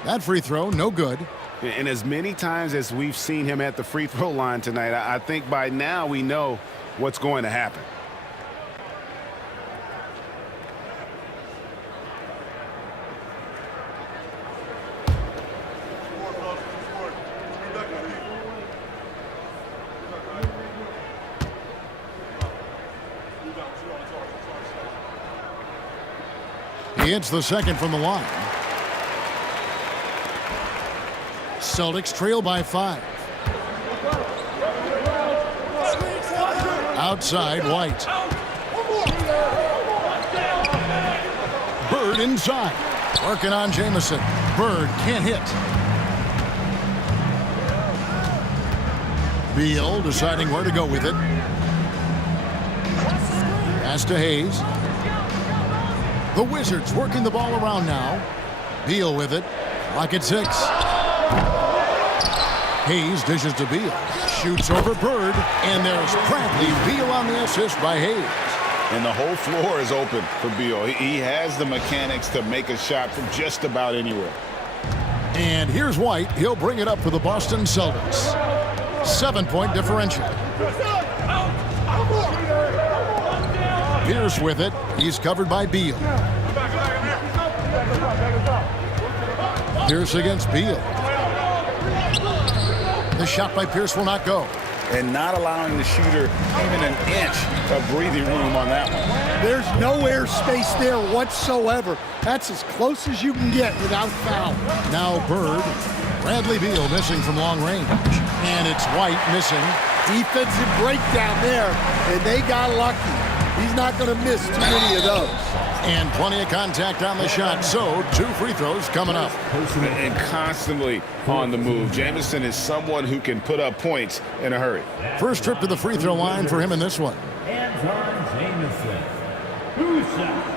That free throw, no good. And as many times as we've seen him at the free throw line tonight, I think by now we know what's going to happen. He hits the second from the line. Celtics trail by 5. Outside, White. Bird inside. Working on Jamison. Bird can't hit. Beal deciding where to go with it. Pass to Hayes. The Wizards working the ball around now. Beal with it. Clock at 6. Hayes dishes to Beal. Shoots over Bird. And there's Bradley Beal on the assist by Hayes. And the whole floor is open for Beal. He has the mechanics to make a shot from just about anywhere. And here's White. He'll bring it up for the Boston Celtics. 7-point differential. Pierce with it. He's covered by Beal. Pierce against Beal. The shot by Pierce will not go. And not allowing the shooter even an inch of breathing room on that one. There's no air space there whatsoever. That's as close as you can get without foul. Now Bird. Bradley Beal missing from long range. And it's White missing. Defensive breakdown there, and they got lucky. He's not going to miss too many of those. And plenty of contact on the shot, so 2 free throws coming up. And constantly on the move. Jamison is someone who can put up points in a hurry. First trip to the free throw line for him in this one. Anton Jamison. 2 shots.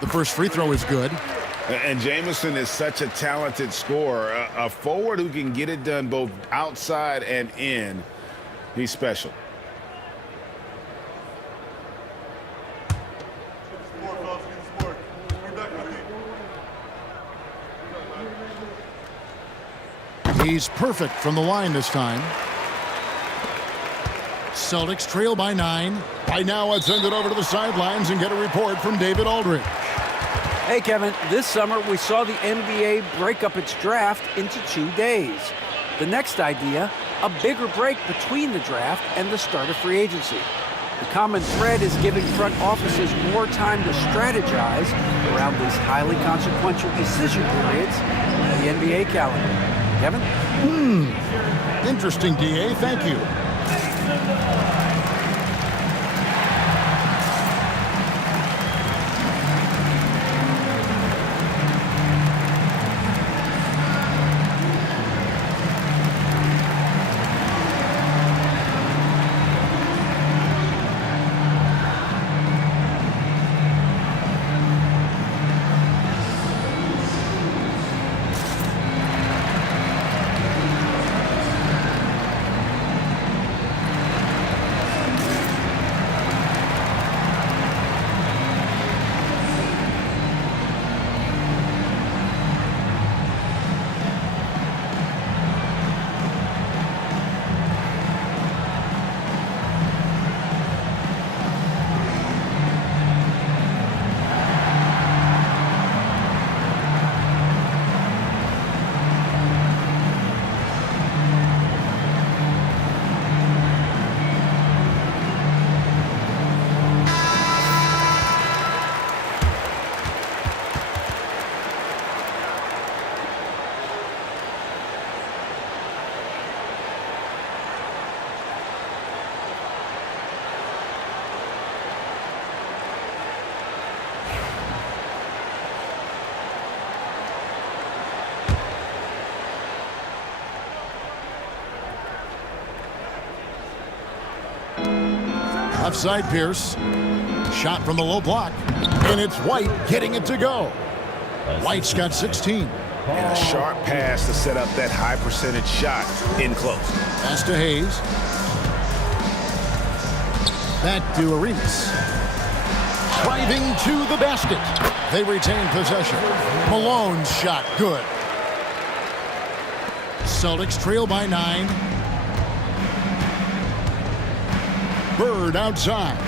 The first free throw is good. And Jamison is such a talented scorer. A forward who can get it done both outside and in. He's special. He's perfect from the line this time. Celtics trail by 9. By now, let's send it over to the sidelines and get a report from David Aldridge. Hey, Kevin, this summer we saw the NBA break up its draft into 2 days. The next idea, a bigger break between the draft and the start of free agency. The common thread is giving front offices more time to strategize around these highly consequential decision periods in the NBA calendar. Kevin? Interesting, DA. Thank you. Offside Pierce. Shot from the low block. And it's White getting it to go. White's got 16. And a sharp pass to set up that high percentage shot in close. Pass to Hayes. Back to Arenas. Driving to the basket. They retain possession. Malone's shot good. Celtics trail by 9. Bird outside.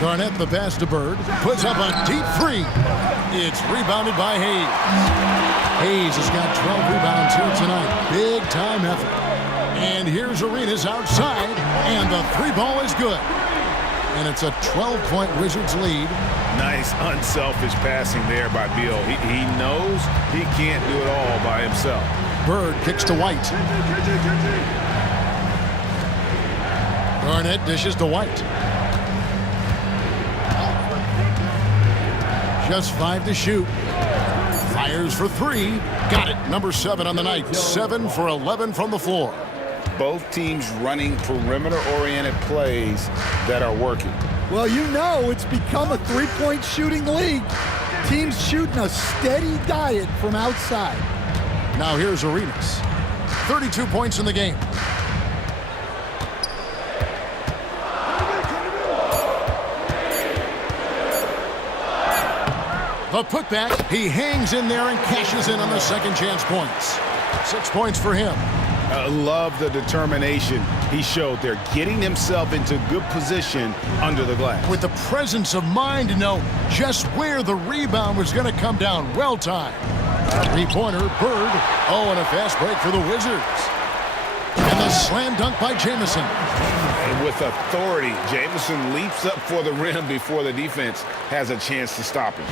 Garnett the pass to Bird. Puts up a deep three. It's rebounded by Hayes. Hayes has got 12 rebounds here tonight. Big time effort. And here's Arenas outside. And the three ball is good. And it's a 12-point Wizards lead. Nice unselfish passing there by Beal. He knows he can't do it all by himself. Bird kicks to White. Garnett dishes to White. Just 5 to shoot. Fires for 3. Got it. Number 7 on the night. 7 for 11 from the floor. Both teams running perimeter-oriented plays that are working. Well, you know it's become a three-point shooting league. Teams shooting a steady diet from outside. Now here's Arenas. 32 points in the game. The putback, he hangs in there and cashes in on the second chance points. 6 points for him. I love the determination he showed there, getting himself into good position under the glass. With the presence of mind to know just where the rebound was going to come down. Well timed. Three-pointer, Bird. Oh, and a fast break for the Wizards. And the slam dunk by Jamison. And with authority, Jamison leaps up for the rim before the defense has a chance to stop him.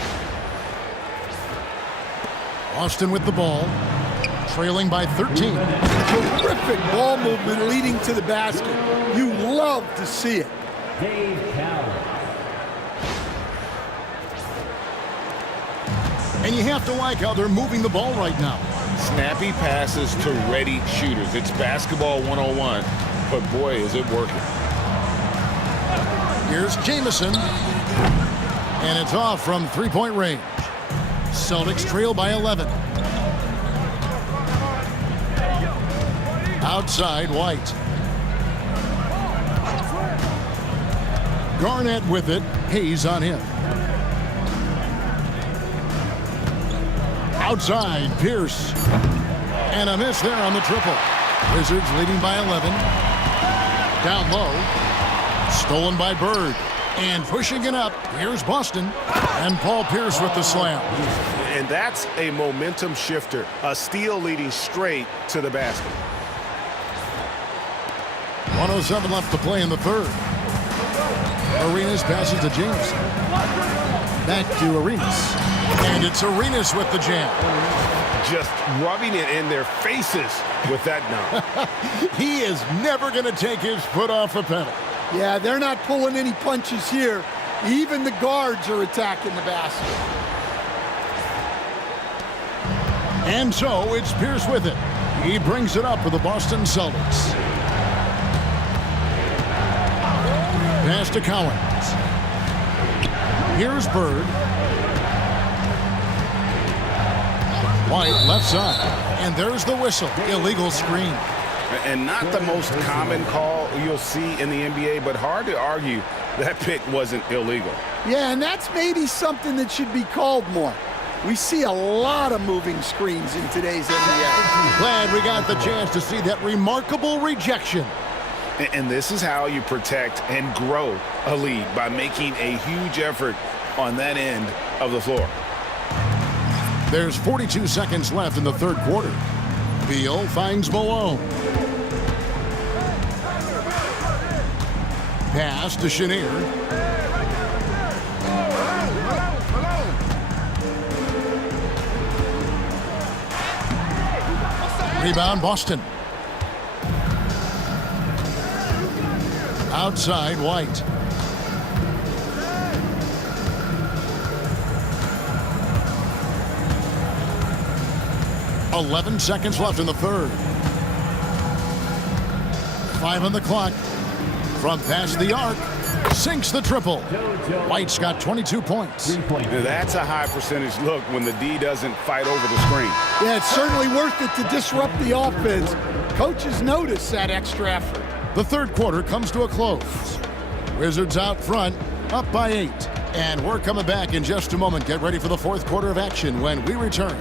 Austin with the ball. Trailing by 13. Terrific ball movement leading to the basket. You love to see it. Dave Cowell. And you have to like how they're moving the ball right now. Snappy passes to ready shooters. It's basketball 101, but boy, is it working. Here's Jamison. And it's off from three-point range. Celtics trail by 11. Outside, White. Garnett with it. Hayes on him. Outside, Pierce. And a miss there on the triple. Wizards leading by 11. Down low. Stolen by Bird. And pushing it up, here's Boston. And Paul Pierce with the slam. And that's a momentum shifter. A steal leading straight to the basket. 1:07 left to play in the third. Arenas passes to James. Back to Arenas. And it's Arenas with the jam. Just rubbing it in their faces with that dunk. He is never going to take his foot off the pedal. Yeah, they're not pulling any punches here. Even the guards are attacking the basket. And so it's Pierce with it. He brings it up for the Boston Celtics. Pass to Collins. Here's Bird. White left side. And there's the whistle. Illegal screen. And not the most common call you'll see in the NBA, but hard to argue that pick wasn't illegal. Yeah, and that's maybe something that should be called more. We see a lot of moving screens in today's NBA. Glad we got the chance to see that remarkable rejection. And this is how you protect and grow a lead, by making a huge effort on that end of the floor. There's 42 seconds left in the third quarter. Beal finds Malone. Pass to Chenier. Rebound Boston. Outside White. .11 seconds left in the third. 5 on the clock. From past the arc. Sinks the triple. White's got 22 points. That's a high percentage look when the D doesn't fight over the screen. Yeah, it's certainly worth it to disrupt the offense. Coaches notice that extra effort. The third quarter comes to a close. Wizards out front, up by 8. And we're coming back in just a moment. Get ready for the fourth quarter of action when we return.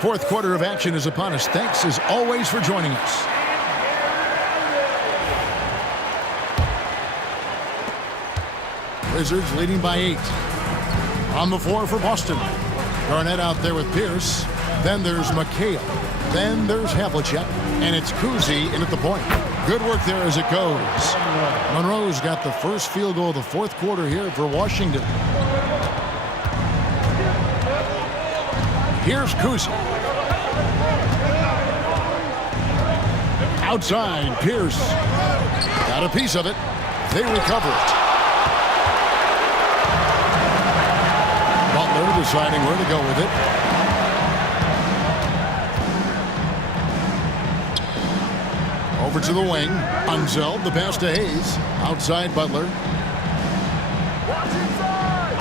Fourth quarter of action is upon us. Thanks as always for joining us. Wizards leading by 8. On the floor for Boston. Garnett out there with Pierce. Then there's McHale. Then there's Havlicek. And it's Kuzi in at the point. Good work there as it goes. Monroe's got the first field goal of the fourth quarter here for Washington. Here's Kuzi. Outside, Pierce. Got a piece of it. They recover it. Butler deciding where to go with it. Over to the wing. Unzeld, the pass to Hayes. Outside Butler.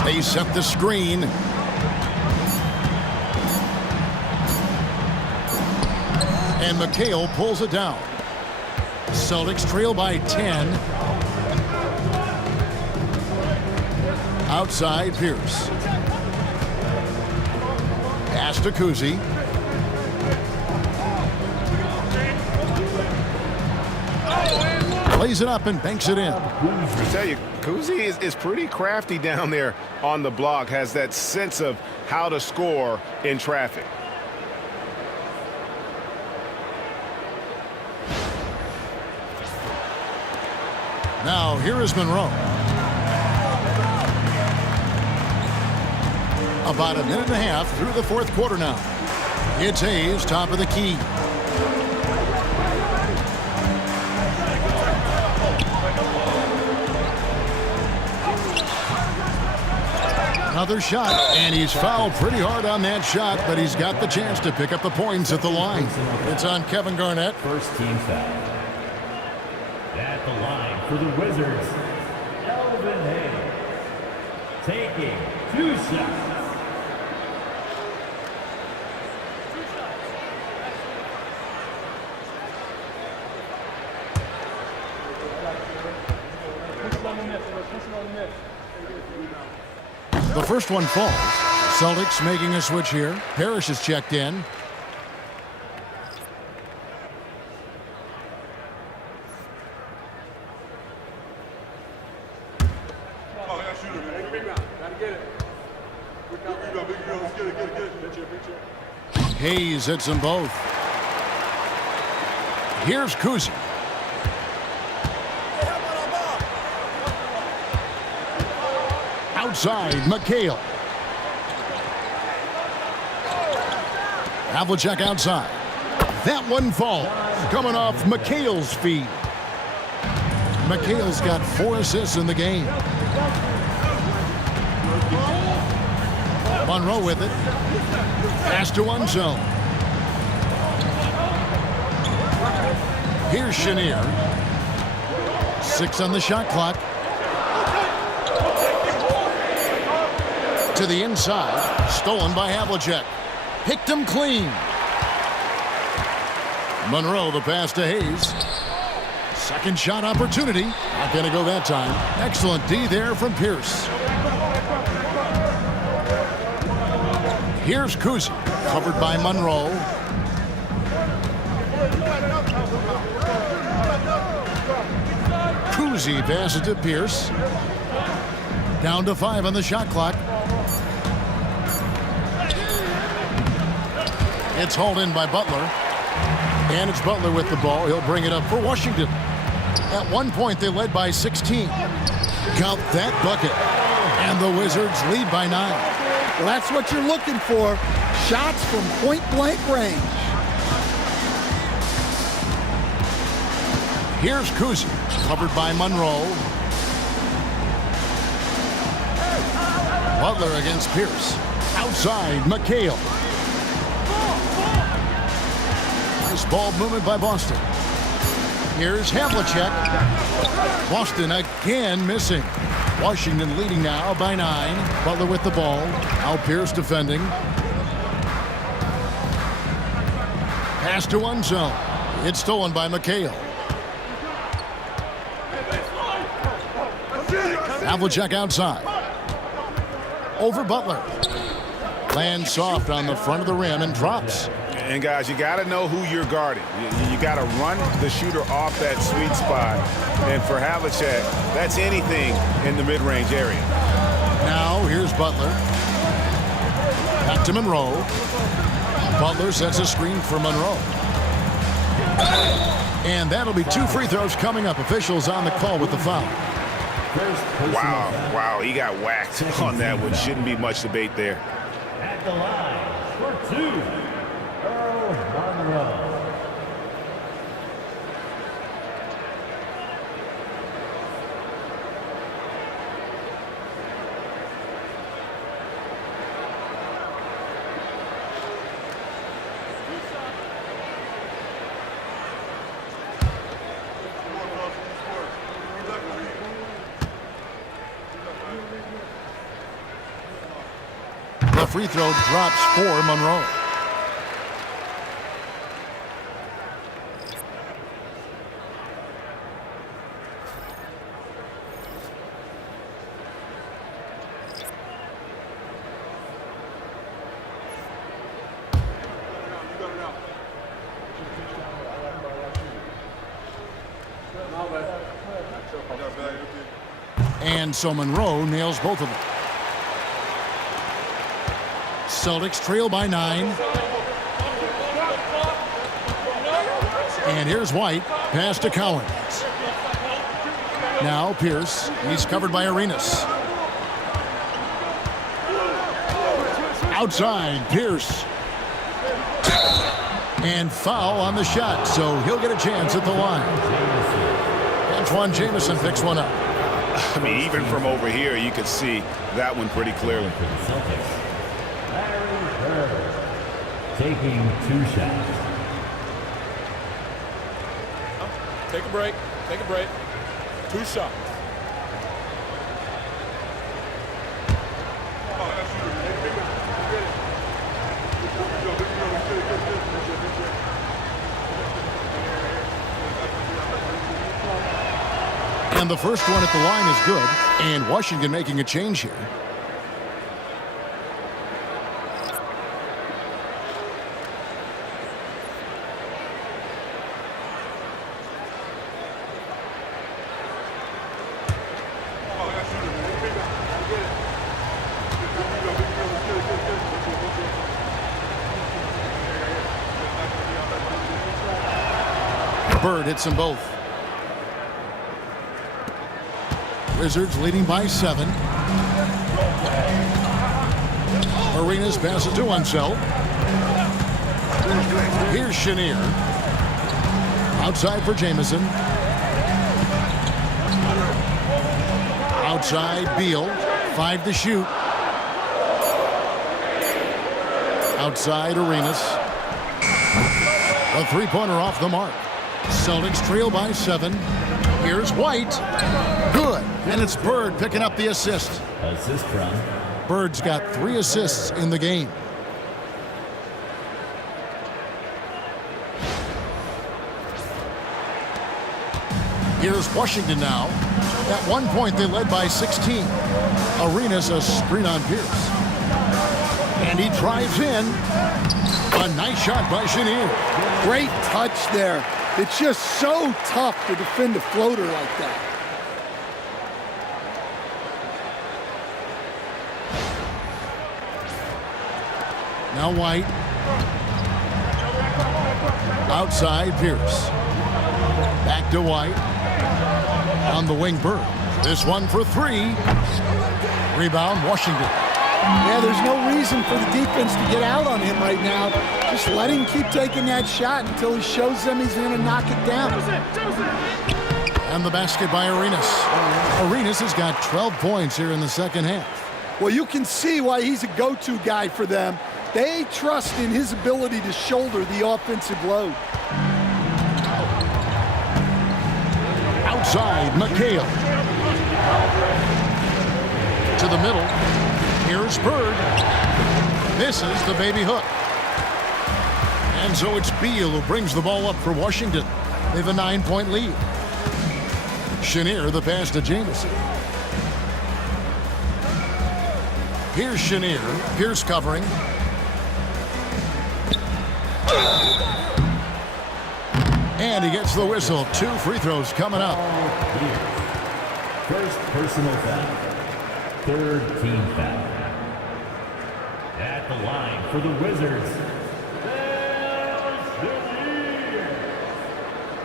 They set the screen. And McHale pulls it down. Celtics trail by 10. Outside Pierce. Pass to Kuzi. Plays it up and banks it in. I tell you, Kuzi is pretty crafty down there on the block. Has that sense of how to score in traffic. Now, here is Monroe. About a minute and a half through the fourth quarter now. It's Hayes, top of the key. Another shot, and he's fouled pretty hard on that shot, but he's got the chance to pick up the points at the line. It's on Kevin Garnett. First team foul. At the line for the Wizards, Elvin Hayes, taking 2 shots. The first one falls. Celtics making a switch here. Parrish is checked in. Hayes hits them both. Here's Kuzi. Outside, McHale. Havlicek outside. That one falls. Coming off McHale's feet. McHale's got 4 assists in the game. Monroe with it. Pass to one zone. Here's Chenier. 6 on the shot clock. To the inside. Stolen by Havlicek. Picked him clean. Monroe the pass to Hayes. Second shot opportunity. Not going to go that time. Excellent D there from Pierce. Here's Kuzi. Covered by Monroe. Kuzi passes to Pierce. Down to 5 on the shot clock. It's hauled in by Butler. And it's Butler with the ball. He'll bring it up for Washington. At one point, they led by 16. Count that bucket. And the Wizards lead by 9. Well, that's what you're looking for. Shots from point-blank range. Here's Kuzi. Covered by Monroe. Butler against Pierce. Outside, McHale. Nice ball movement by Boston. Here's Havlicek. Boston again missing. Washington leading now by 9. Butler with the ball. Now Pierce defending. Pass to one zone. It's stolen by McHale. Havlicek outside. Over Butler. Lands soft on the front of the rim and drops. And guys, you got to know who you're guarding. You got to run the shooter off that sweet spot. And for Havlicek, that's anything in the mid-range area. Now here's Butler. Back to Monroe. Butler sets a screen for Monroe. And that'll be 2 free throws coming up. Officials on the call with the foul. Wow, he got whacked on that one. Shouldn't be much debate there. At the line for 2, Earl Monroe. The free throw drops for Monroe. And so Monroe nails both of them. Celtics trail by 9. And here's White. Pass to Collins. Now Pierce. He's covered by Arenas. Outside, Pierce. And foul on the shot, so he'll get a chance at the line. Antoine Jamison picks one up. I mean, even from over here, you could see that one pretty clearly. Taking 2 shots. Take a break. Take a break. 2 shots. And the first one at the line is good. And Washington making a change here. Bird hits them both. Wizards leading by 7. Arenas passes to Unseld. Here's Chenier. Outside for Jamison. Outside Beal. 5 to shoot. Outside Arenas. A three-pointer off the mark. Celtics trail by 7. Here's White. Good. And it's Bird picking up the assist. Assist from Bird's got 3 assists in the game. Here's Washington now. At one point, they led by 16. Arenas a screen on Pierce. And he drives in. A nice shot by Chenier. Great touch there. It's just so tough to defend a floater like that. Now White. Outside Pierce. Back to White. On the wing, Bird. This one for 3. Rebound, Washington. Yeah, there's no reason for the defense to get out on him right now. Just let him keep taking that shot until he shows them he's going to knock it down. And the basket by Arenas. Arenas has got 12 points here in the second half. Well, you can see why he's a go-to guy for them. They trust in his ability to shoulder the offensive load. Outside, McHale. To the middle. Here's Bird. Misses the baby hook. And so it's Beal who brings the ball up for Washington. They have a 9-point lead. Chenier, the pass to Jamison. Here's Chenier. Pierce covering. And he gets the whistle. 2 free throws coming up. first personal foul. 3rd team foul. At the line for the Wizards,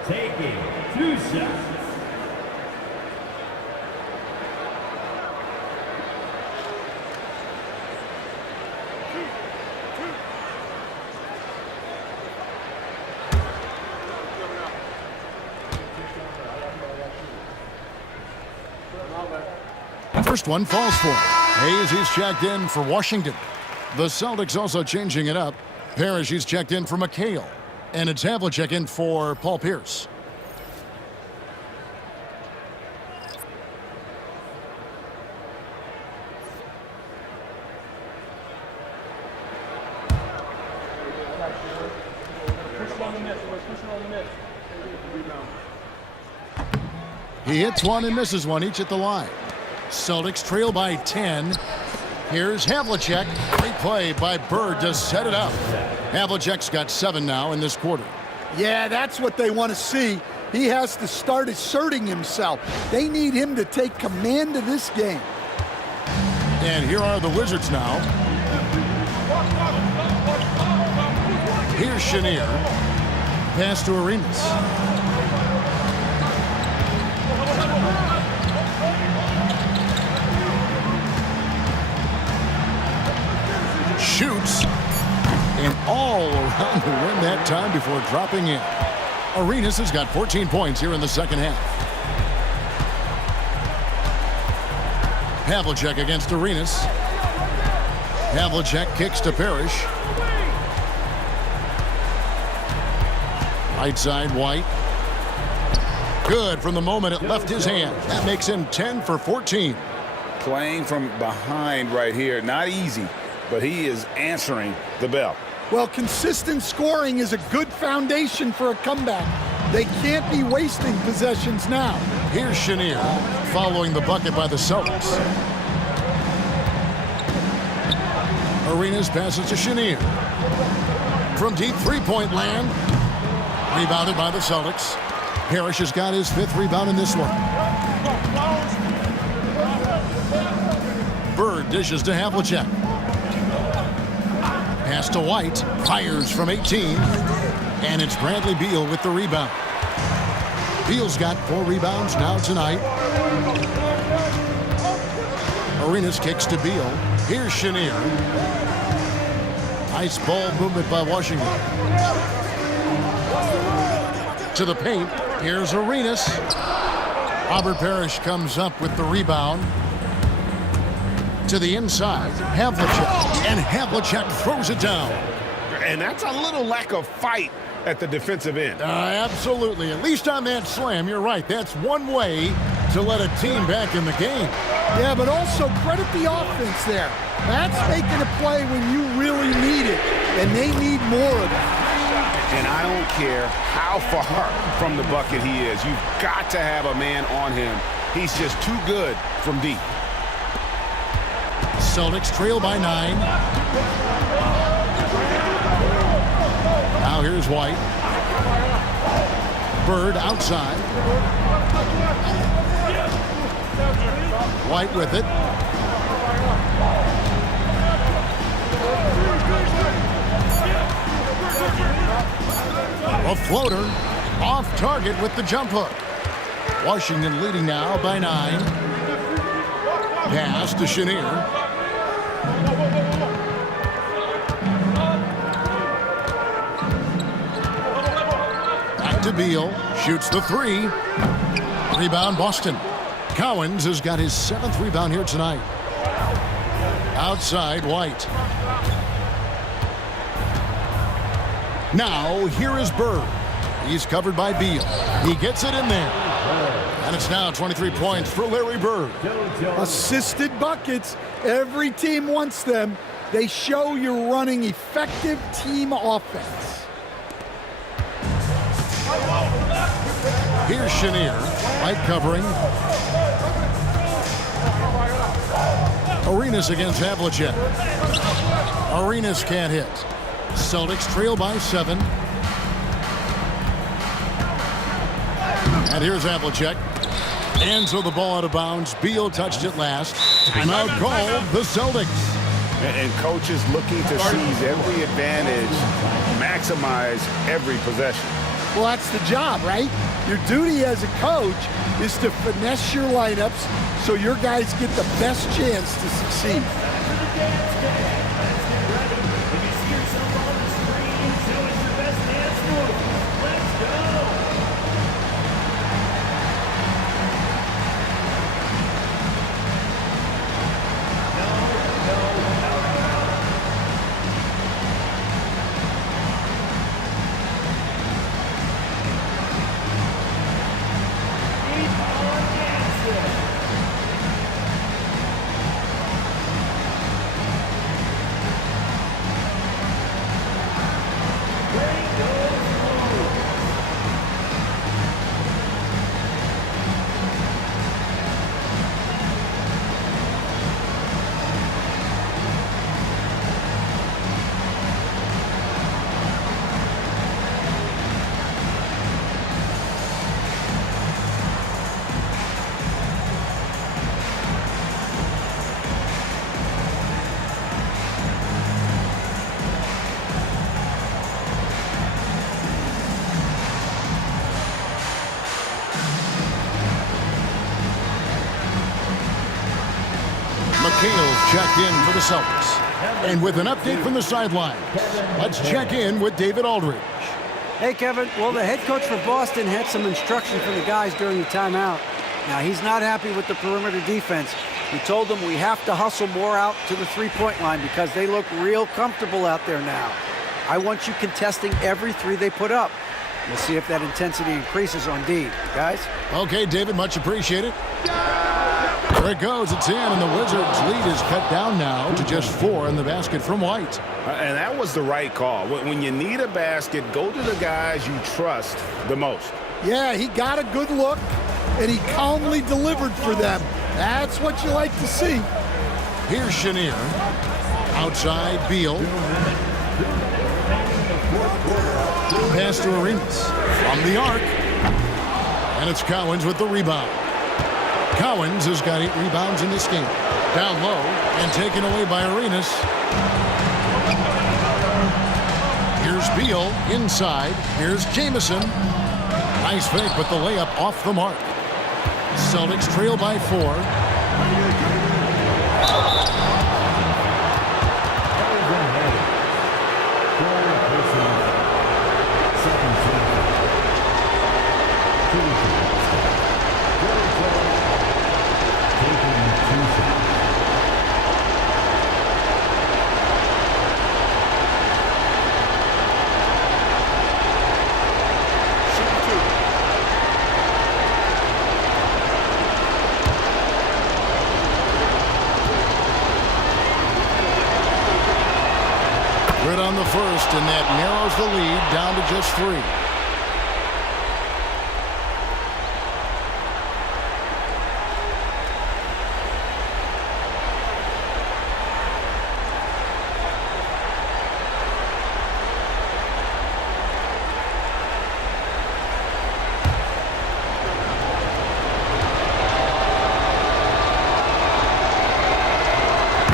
taking 2 shots. First one falls for him. Hayes, he's checked in for Washington. The Celtics also changing it up. Parrish, he's checked in for McHale. And it's Havlicek in for Paul Pierce. He hits one and misses one, each at the line. Celtics trail by 10. Here's Havlicek. Great play by Bird to set it up. Havlicek's got 7 now in this quarter. Yeah, that's what they want to see. He has to start asserting himself. They need him to take command of this game. And here are the Wizards now. Here's Chenier. Pass to Arenas. Shoots. And all around the rim that time before dropping in. Arenas has got 14 points here in the second half. Havlicek against Arenas. Havlicek kicks to Parrish. Right side, White. Good from the moment it left his hand. That makes him 10 for 14. Playing from behind right here, not easy, but he is answering the bell. Well, consistent scoring is a good foundation for a comeback. They can't be wasting possessions now. Here's Chenier following the bucket by the Celtics. Arenas passes to Chenier. From deep three-point land. Rebounded by the Celtics. Parrish has got his 5th rebound in this one. Bird dishes to Havlicek. Pass to White. Fires from 18. And it's Bradley Beal with the rebound. Beal's got 4 rebounds now tonight. Arenas kicks to Beal. Here's Chenier. Nice ball movement by Washington. To the paint. Here's Arenas. Robert Parrish comes up with the rebound. To the inside. Havlicek. And Havlicek throws it down. And that's a little lack of fight at the defensive end. Absolutely. At least on that slam, you're right. That's one way to let a team back in the game. Yeah, but also credit the offense there. That's making a play when you really need it, and they need more of it. And I don't care how far from the bucket he is. You've got to have a man on him. He's just too good from deep. Celtics trail by 9. Now here's White. Bird outside. White with it. A floater off target with the jump hook. Washington leading now by 9. Pass to Chenier. Back to Beal. Shoots the 3. Rebound Boston. Cowens has got his 7th rebound here tonight. Outside White. Now here is Bird. He's covered by Beal. He gets it in there. And it's now 23 points for Larry Bird. Assisted buckets. Every team wants them. They show you're running effective team offense. Here's Chenier. White covering. Arenas against Havlicek. Arenas can't hit. Celtics trail by 7. And here's Havlicek. And so the ball out of bounds. Beal touched it last. Timeout called the Celtics. And coaches looking to seize every advantage, maximize every possession. Well, that's the job, right? Your duty as a coach is to finesse your lineups so your guys get the best chance to succeed. McHale's checked in for the Celtics. And with an update from the sideline, let's check in with David Aldridge. Hey, Kevin. Well, the head coach for Boston had some instruction for the guys during the timeout. Now, he's not happy with the perimeter defense. He told them we have to hustle more out to the three-point line because they look real comfortable out there now. I want you contesting every 3 they put up. We'll see if that intensity increases on D. Guys? Okay, David, much appreciated. There it goes. It's in, and the Wizards' lead is cut down now to just 4 in the basket from White. And that was the right call. When you need a basket, go to the guys you trust the most. Yeah, he got a good look, and he calmly delivered for them. That's what you like to see. Here's Chenier. Outside, Beal. Pass to Arenas. From the arc. And it's Cowens with the rebound. Cowens has got 8 rebounds in this game. Down low and taken away by Arenas. Here's Beal inside. Here's Jamison. Nice fake, but the layup off the mark. Celtics trail by 4. Good on the first, and that narrows the lead down to just 3.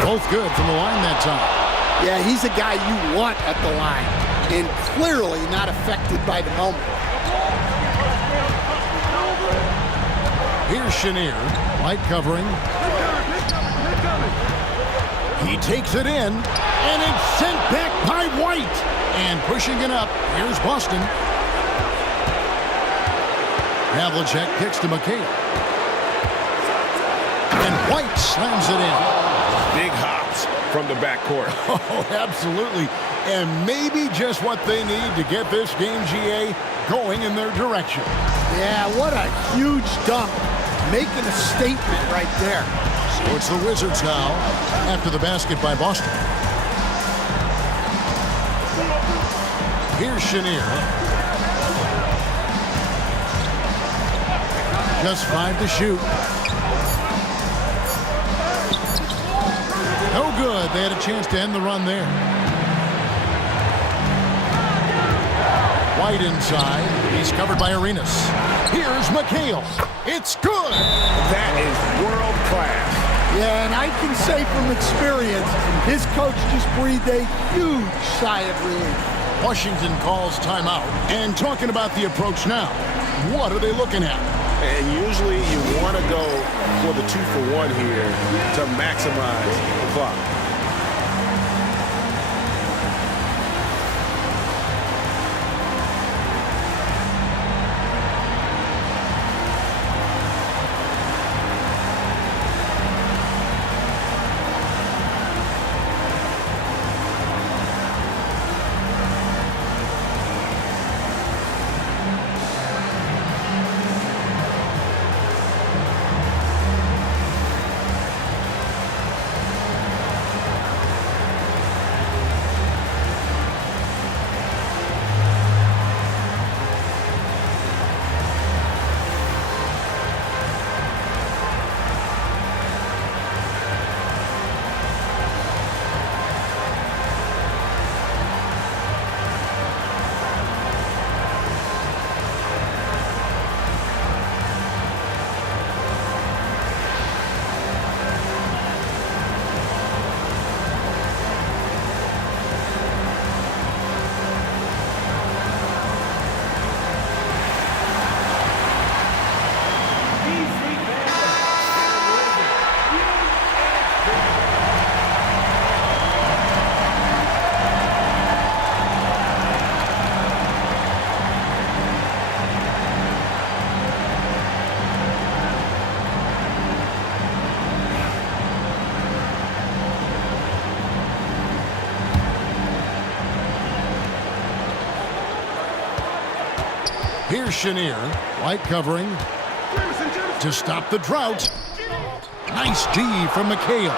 Both good from the line that time. Yeah, he's a guy you want at the line, and clearly not affected by the moment. Here's Chenier, light covering. He takes it in, and it's sent back by White. And pushing it up, here's Boston. Havlicek kicks to McHale. And White slams it in. Big hops from the backcourt. Oh, absolutely. And maybe just what they need to get this game, GA, going in their direction. Yeah, what a huge dunk. Making a statement right there. So it's the Wizards now after the basket by Boston. Here's Chenier. Just 5 to shoot. No good. They had a chance to end the run there. White inside. He's covered by Arenas. Here's McHale. It's good. That is world class. Yeah, and I can say from experience, his coach just breathed a huge sigh of relief. Washington calls timeout. And talking about the approach now, what are they looking at? And usually you want to go for the 2-for-1 here to maximize the clock. Here's Chenier, light covering to stop the drought. Nice D from McHale.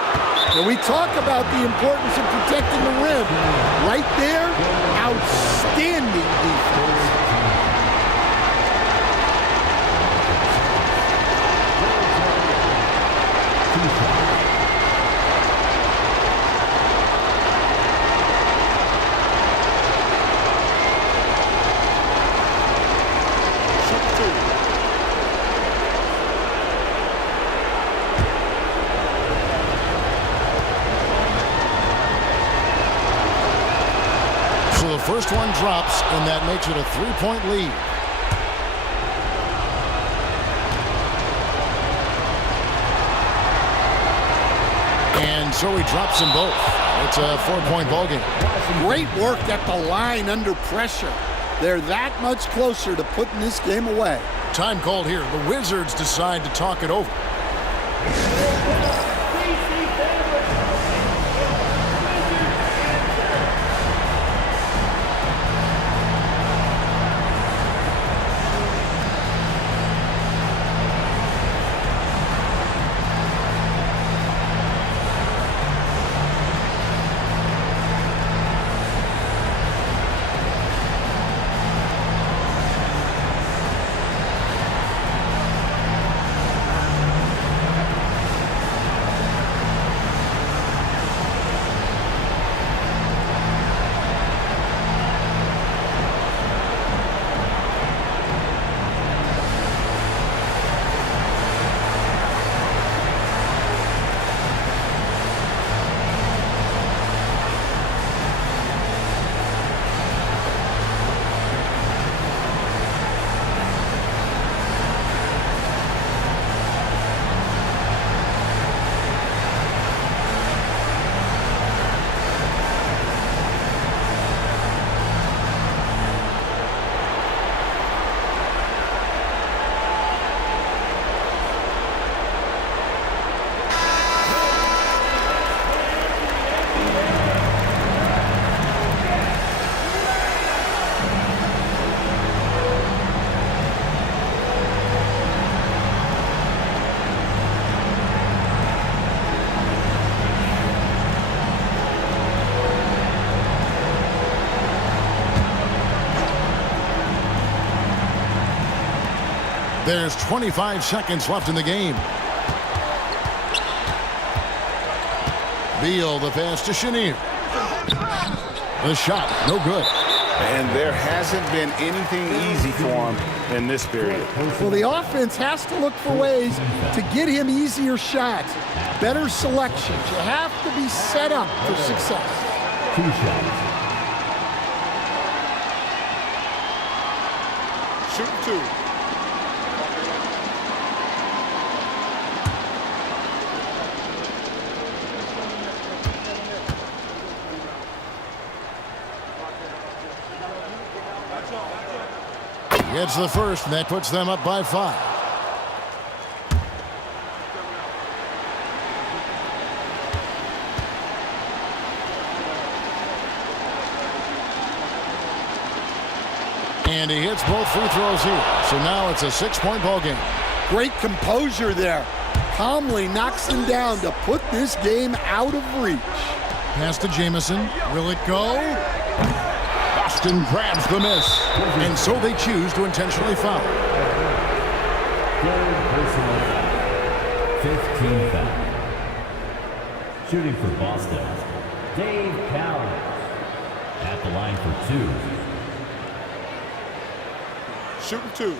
When we talk about the importance of protecting the rim, right there, outstanding defense. So the first one drops, and that makes it a 3-point lead. And so he drops them both. It's a 4-point ball game. Great work at the line under pressure. They're that much closer to putting this game away. Time called here. The Wizards decide to talk it over. There's 25 seconds left in the game. Beal, the pass to Chenier. The shot, no good. And there hasn't been anything easy for him in this period. Well, the offense has to look for ways to get him easier shots, better selections. You have to be set up for success. 2 shots. Shoot 2. Gets the first, and that puts them up by 5. And he hits both free throws here. So now it's a 6-point ball game. Great composure there. Calmly knocks them down to put this game out of reach. Pass to Jamison. Will it go? Boston grabs the miss. And so they choose to intentionally foul. 3rd personal foul. 15th foul. Shooting for Boston, Dave Cowens. At the line for 2. Shooting 2.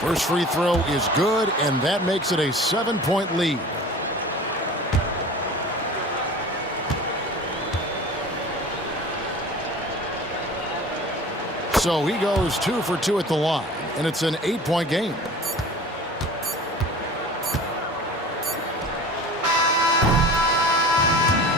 First free throw is good, and that makes it a 7-point lead. So he goes 2 for 2 at the line, and it's an 8-point game.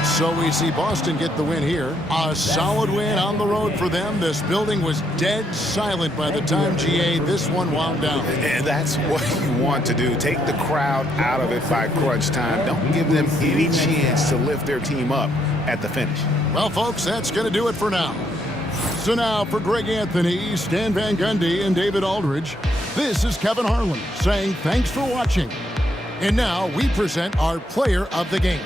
So we see Boston get the win here. A solid win on the road for them. This building was dead silent by the time, GA, this one wound down. And that's what you want to do. Take the crowd out of it by crunch time. Don't give them any chance to lift their team up at the finish. Well, folks, that's going to do it for now. So now for Greg Anthony, Stan Van Gundy, and David Aldridge, this is Kevin Harlan saying thanks for watching. And now we present our player of the game.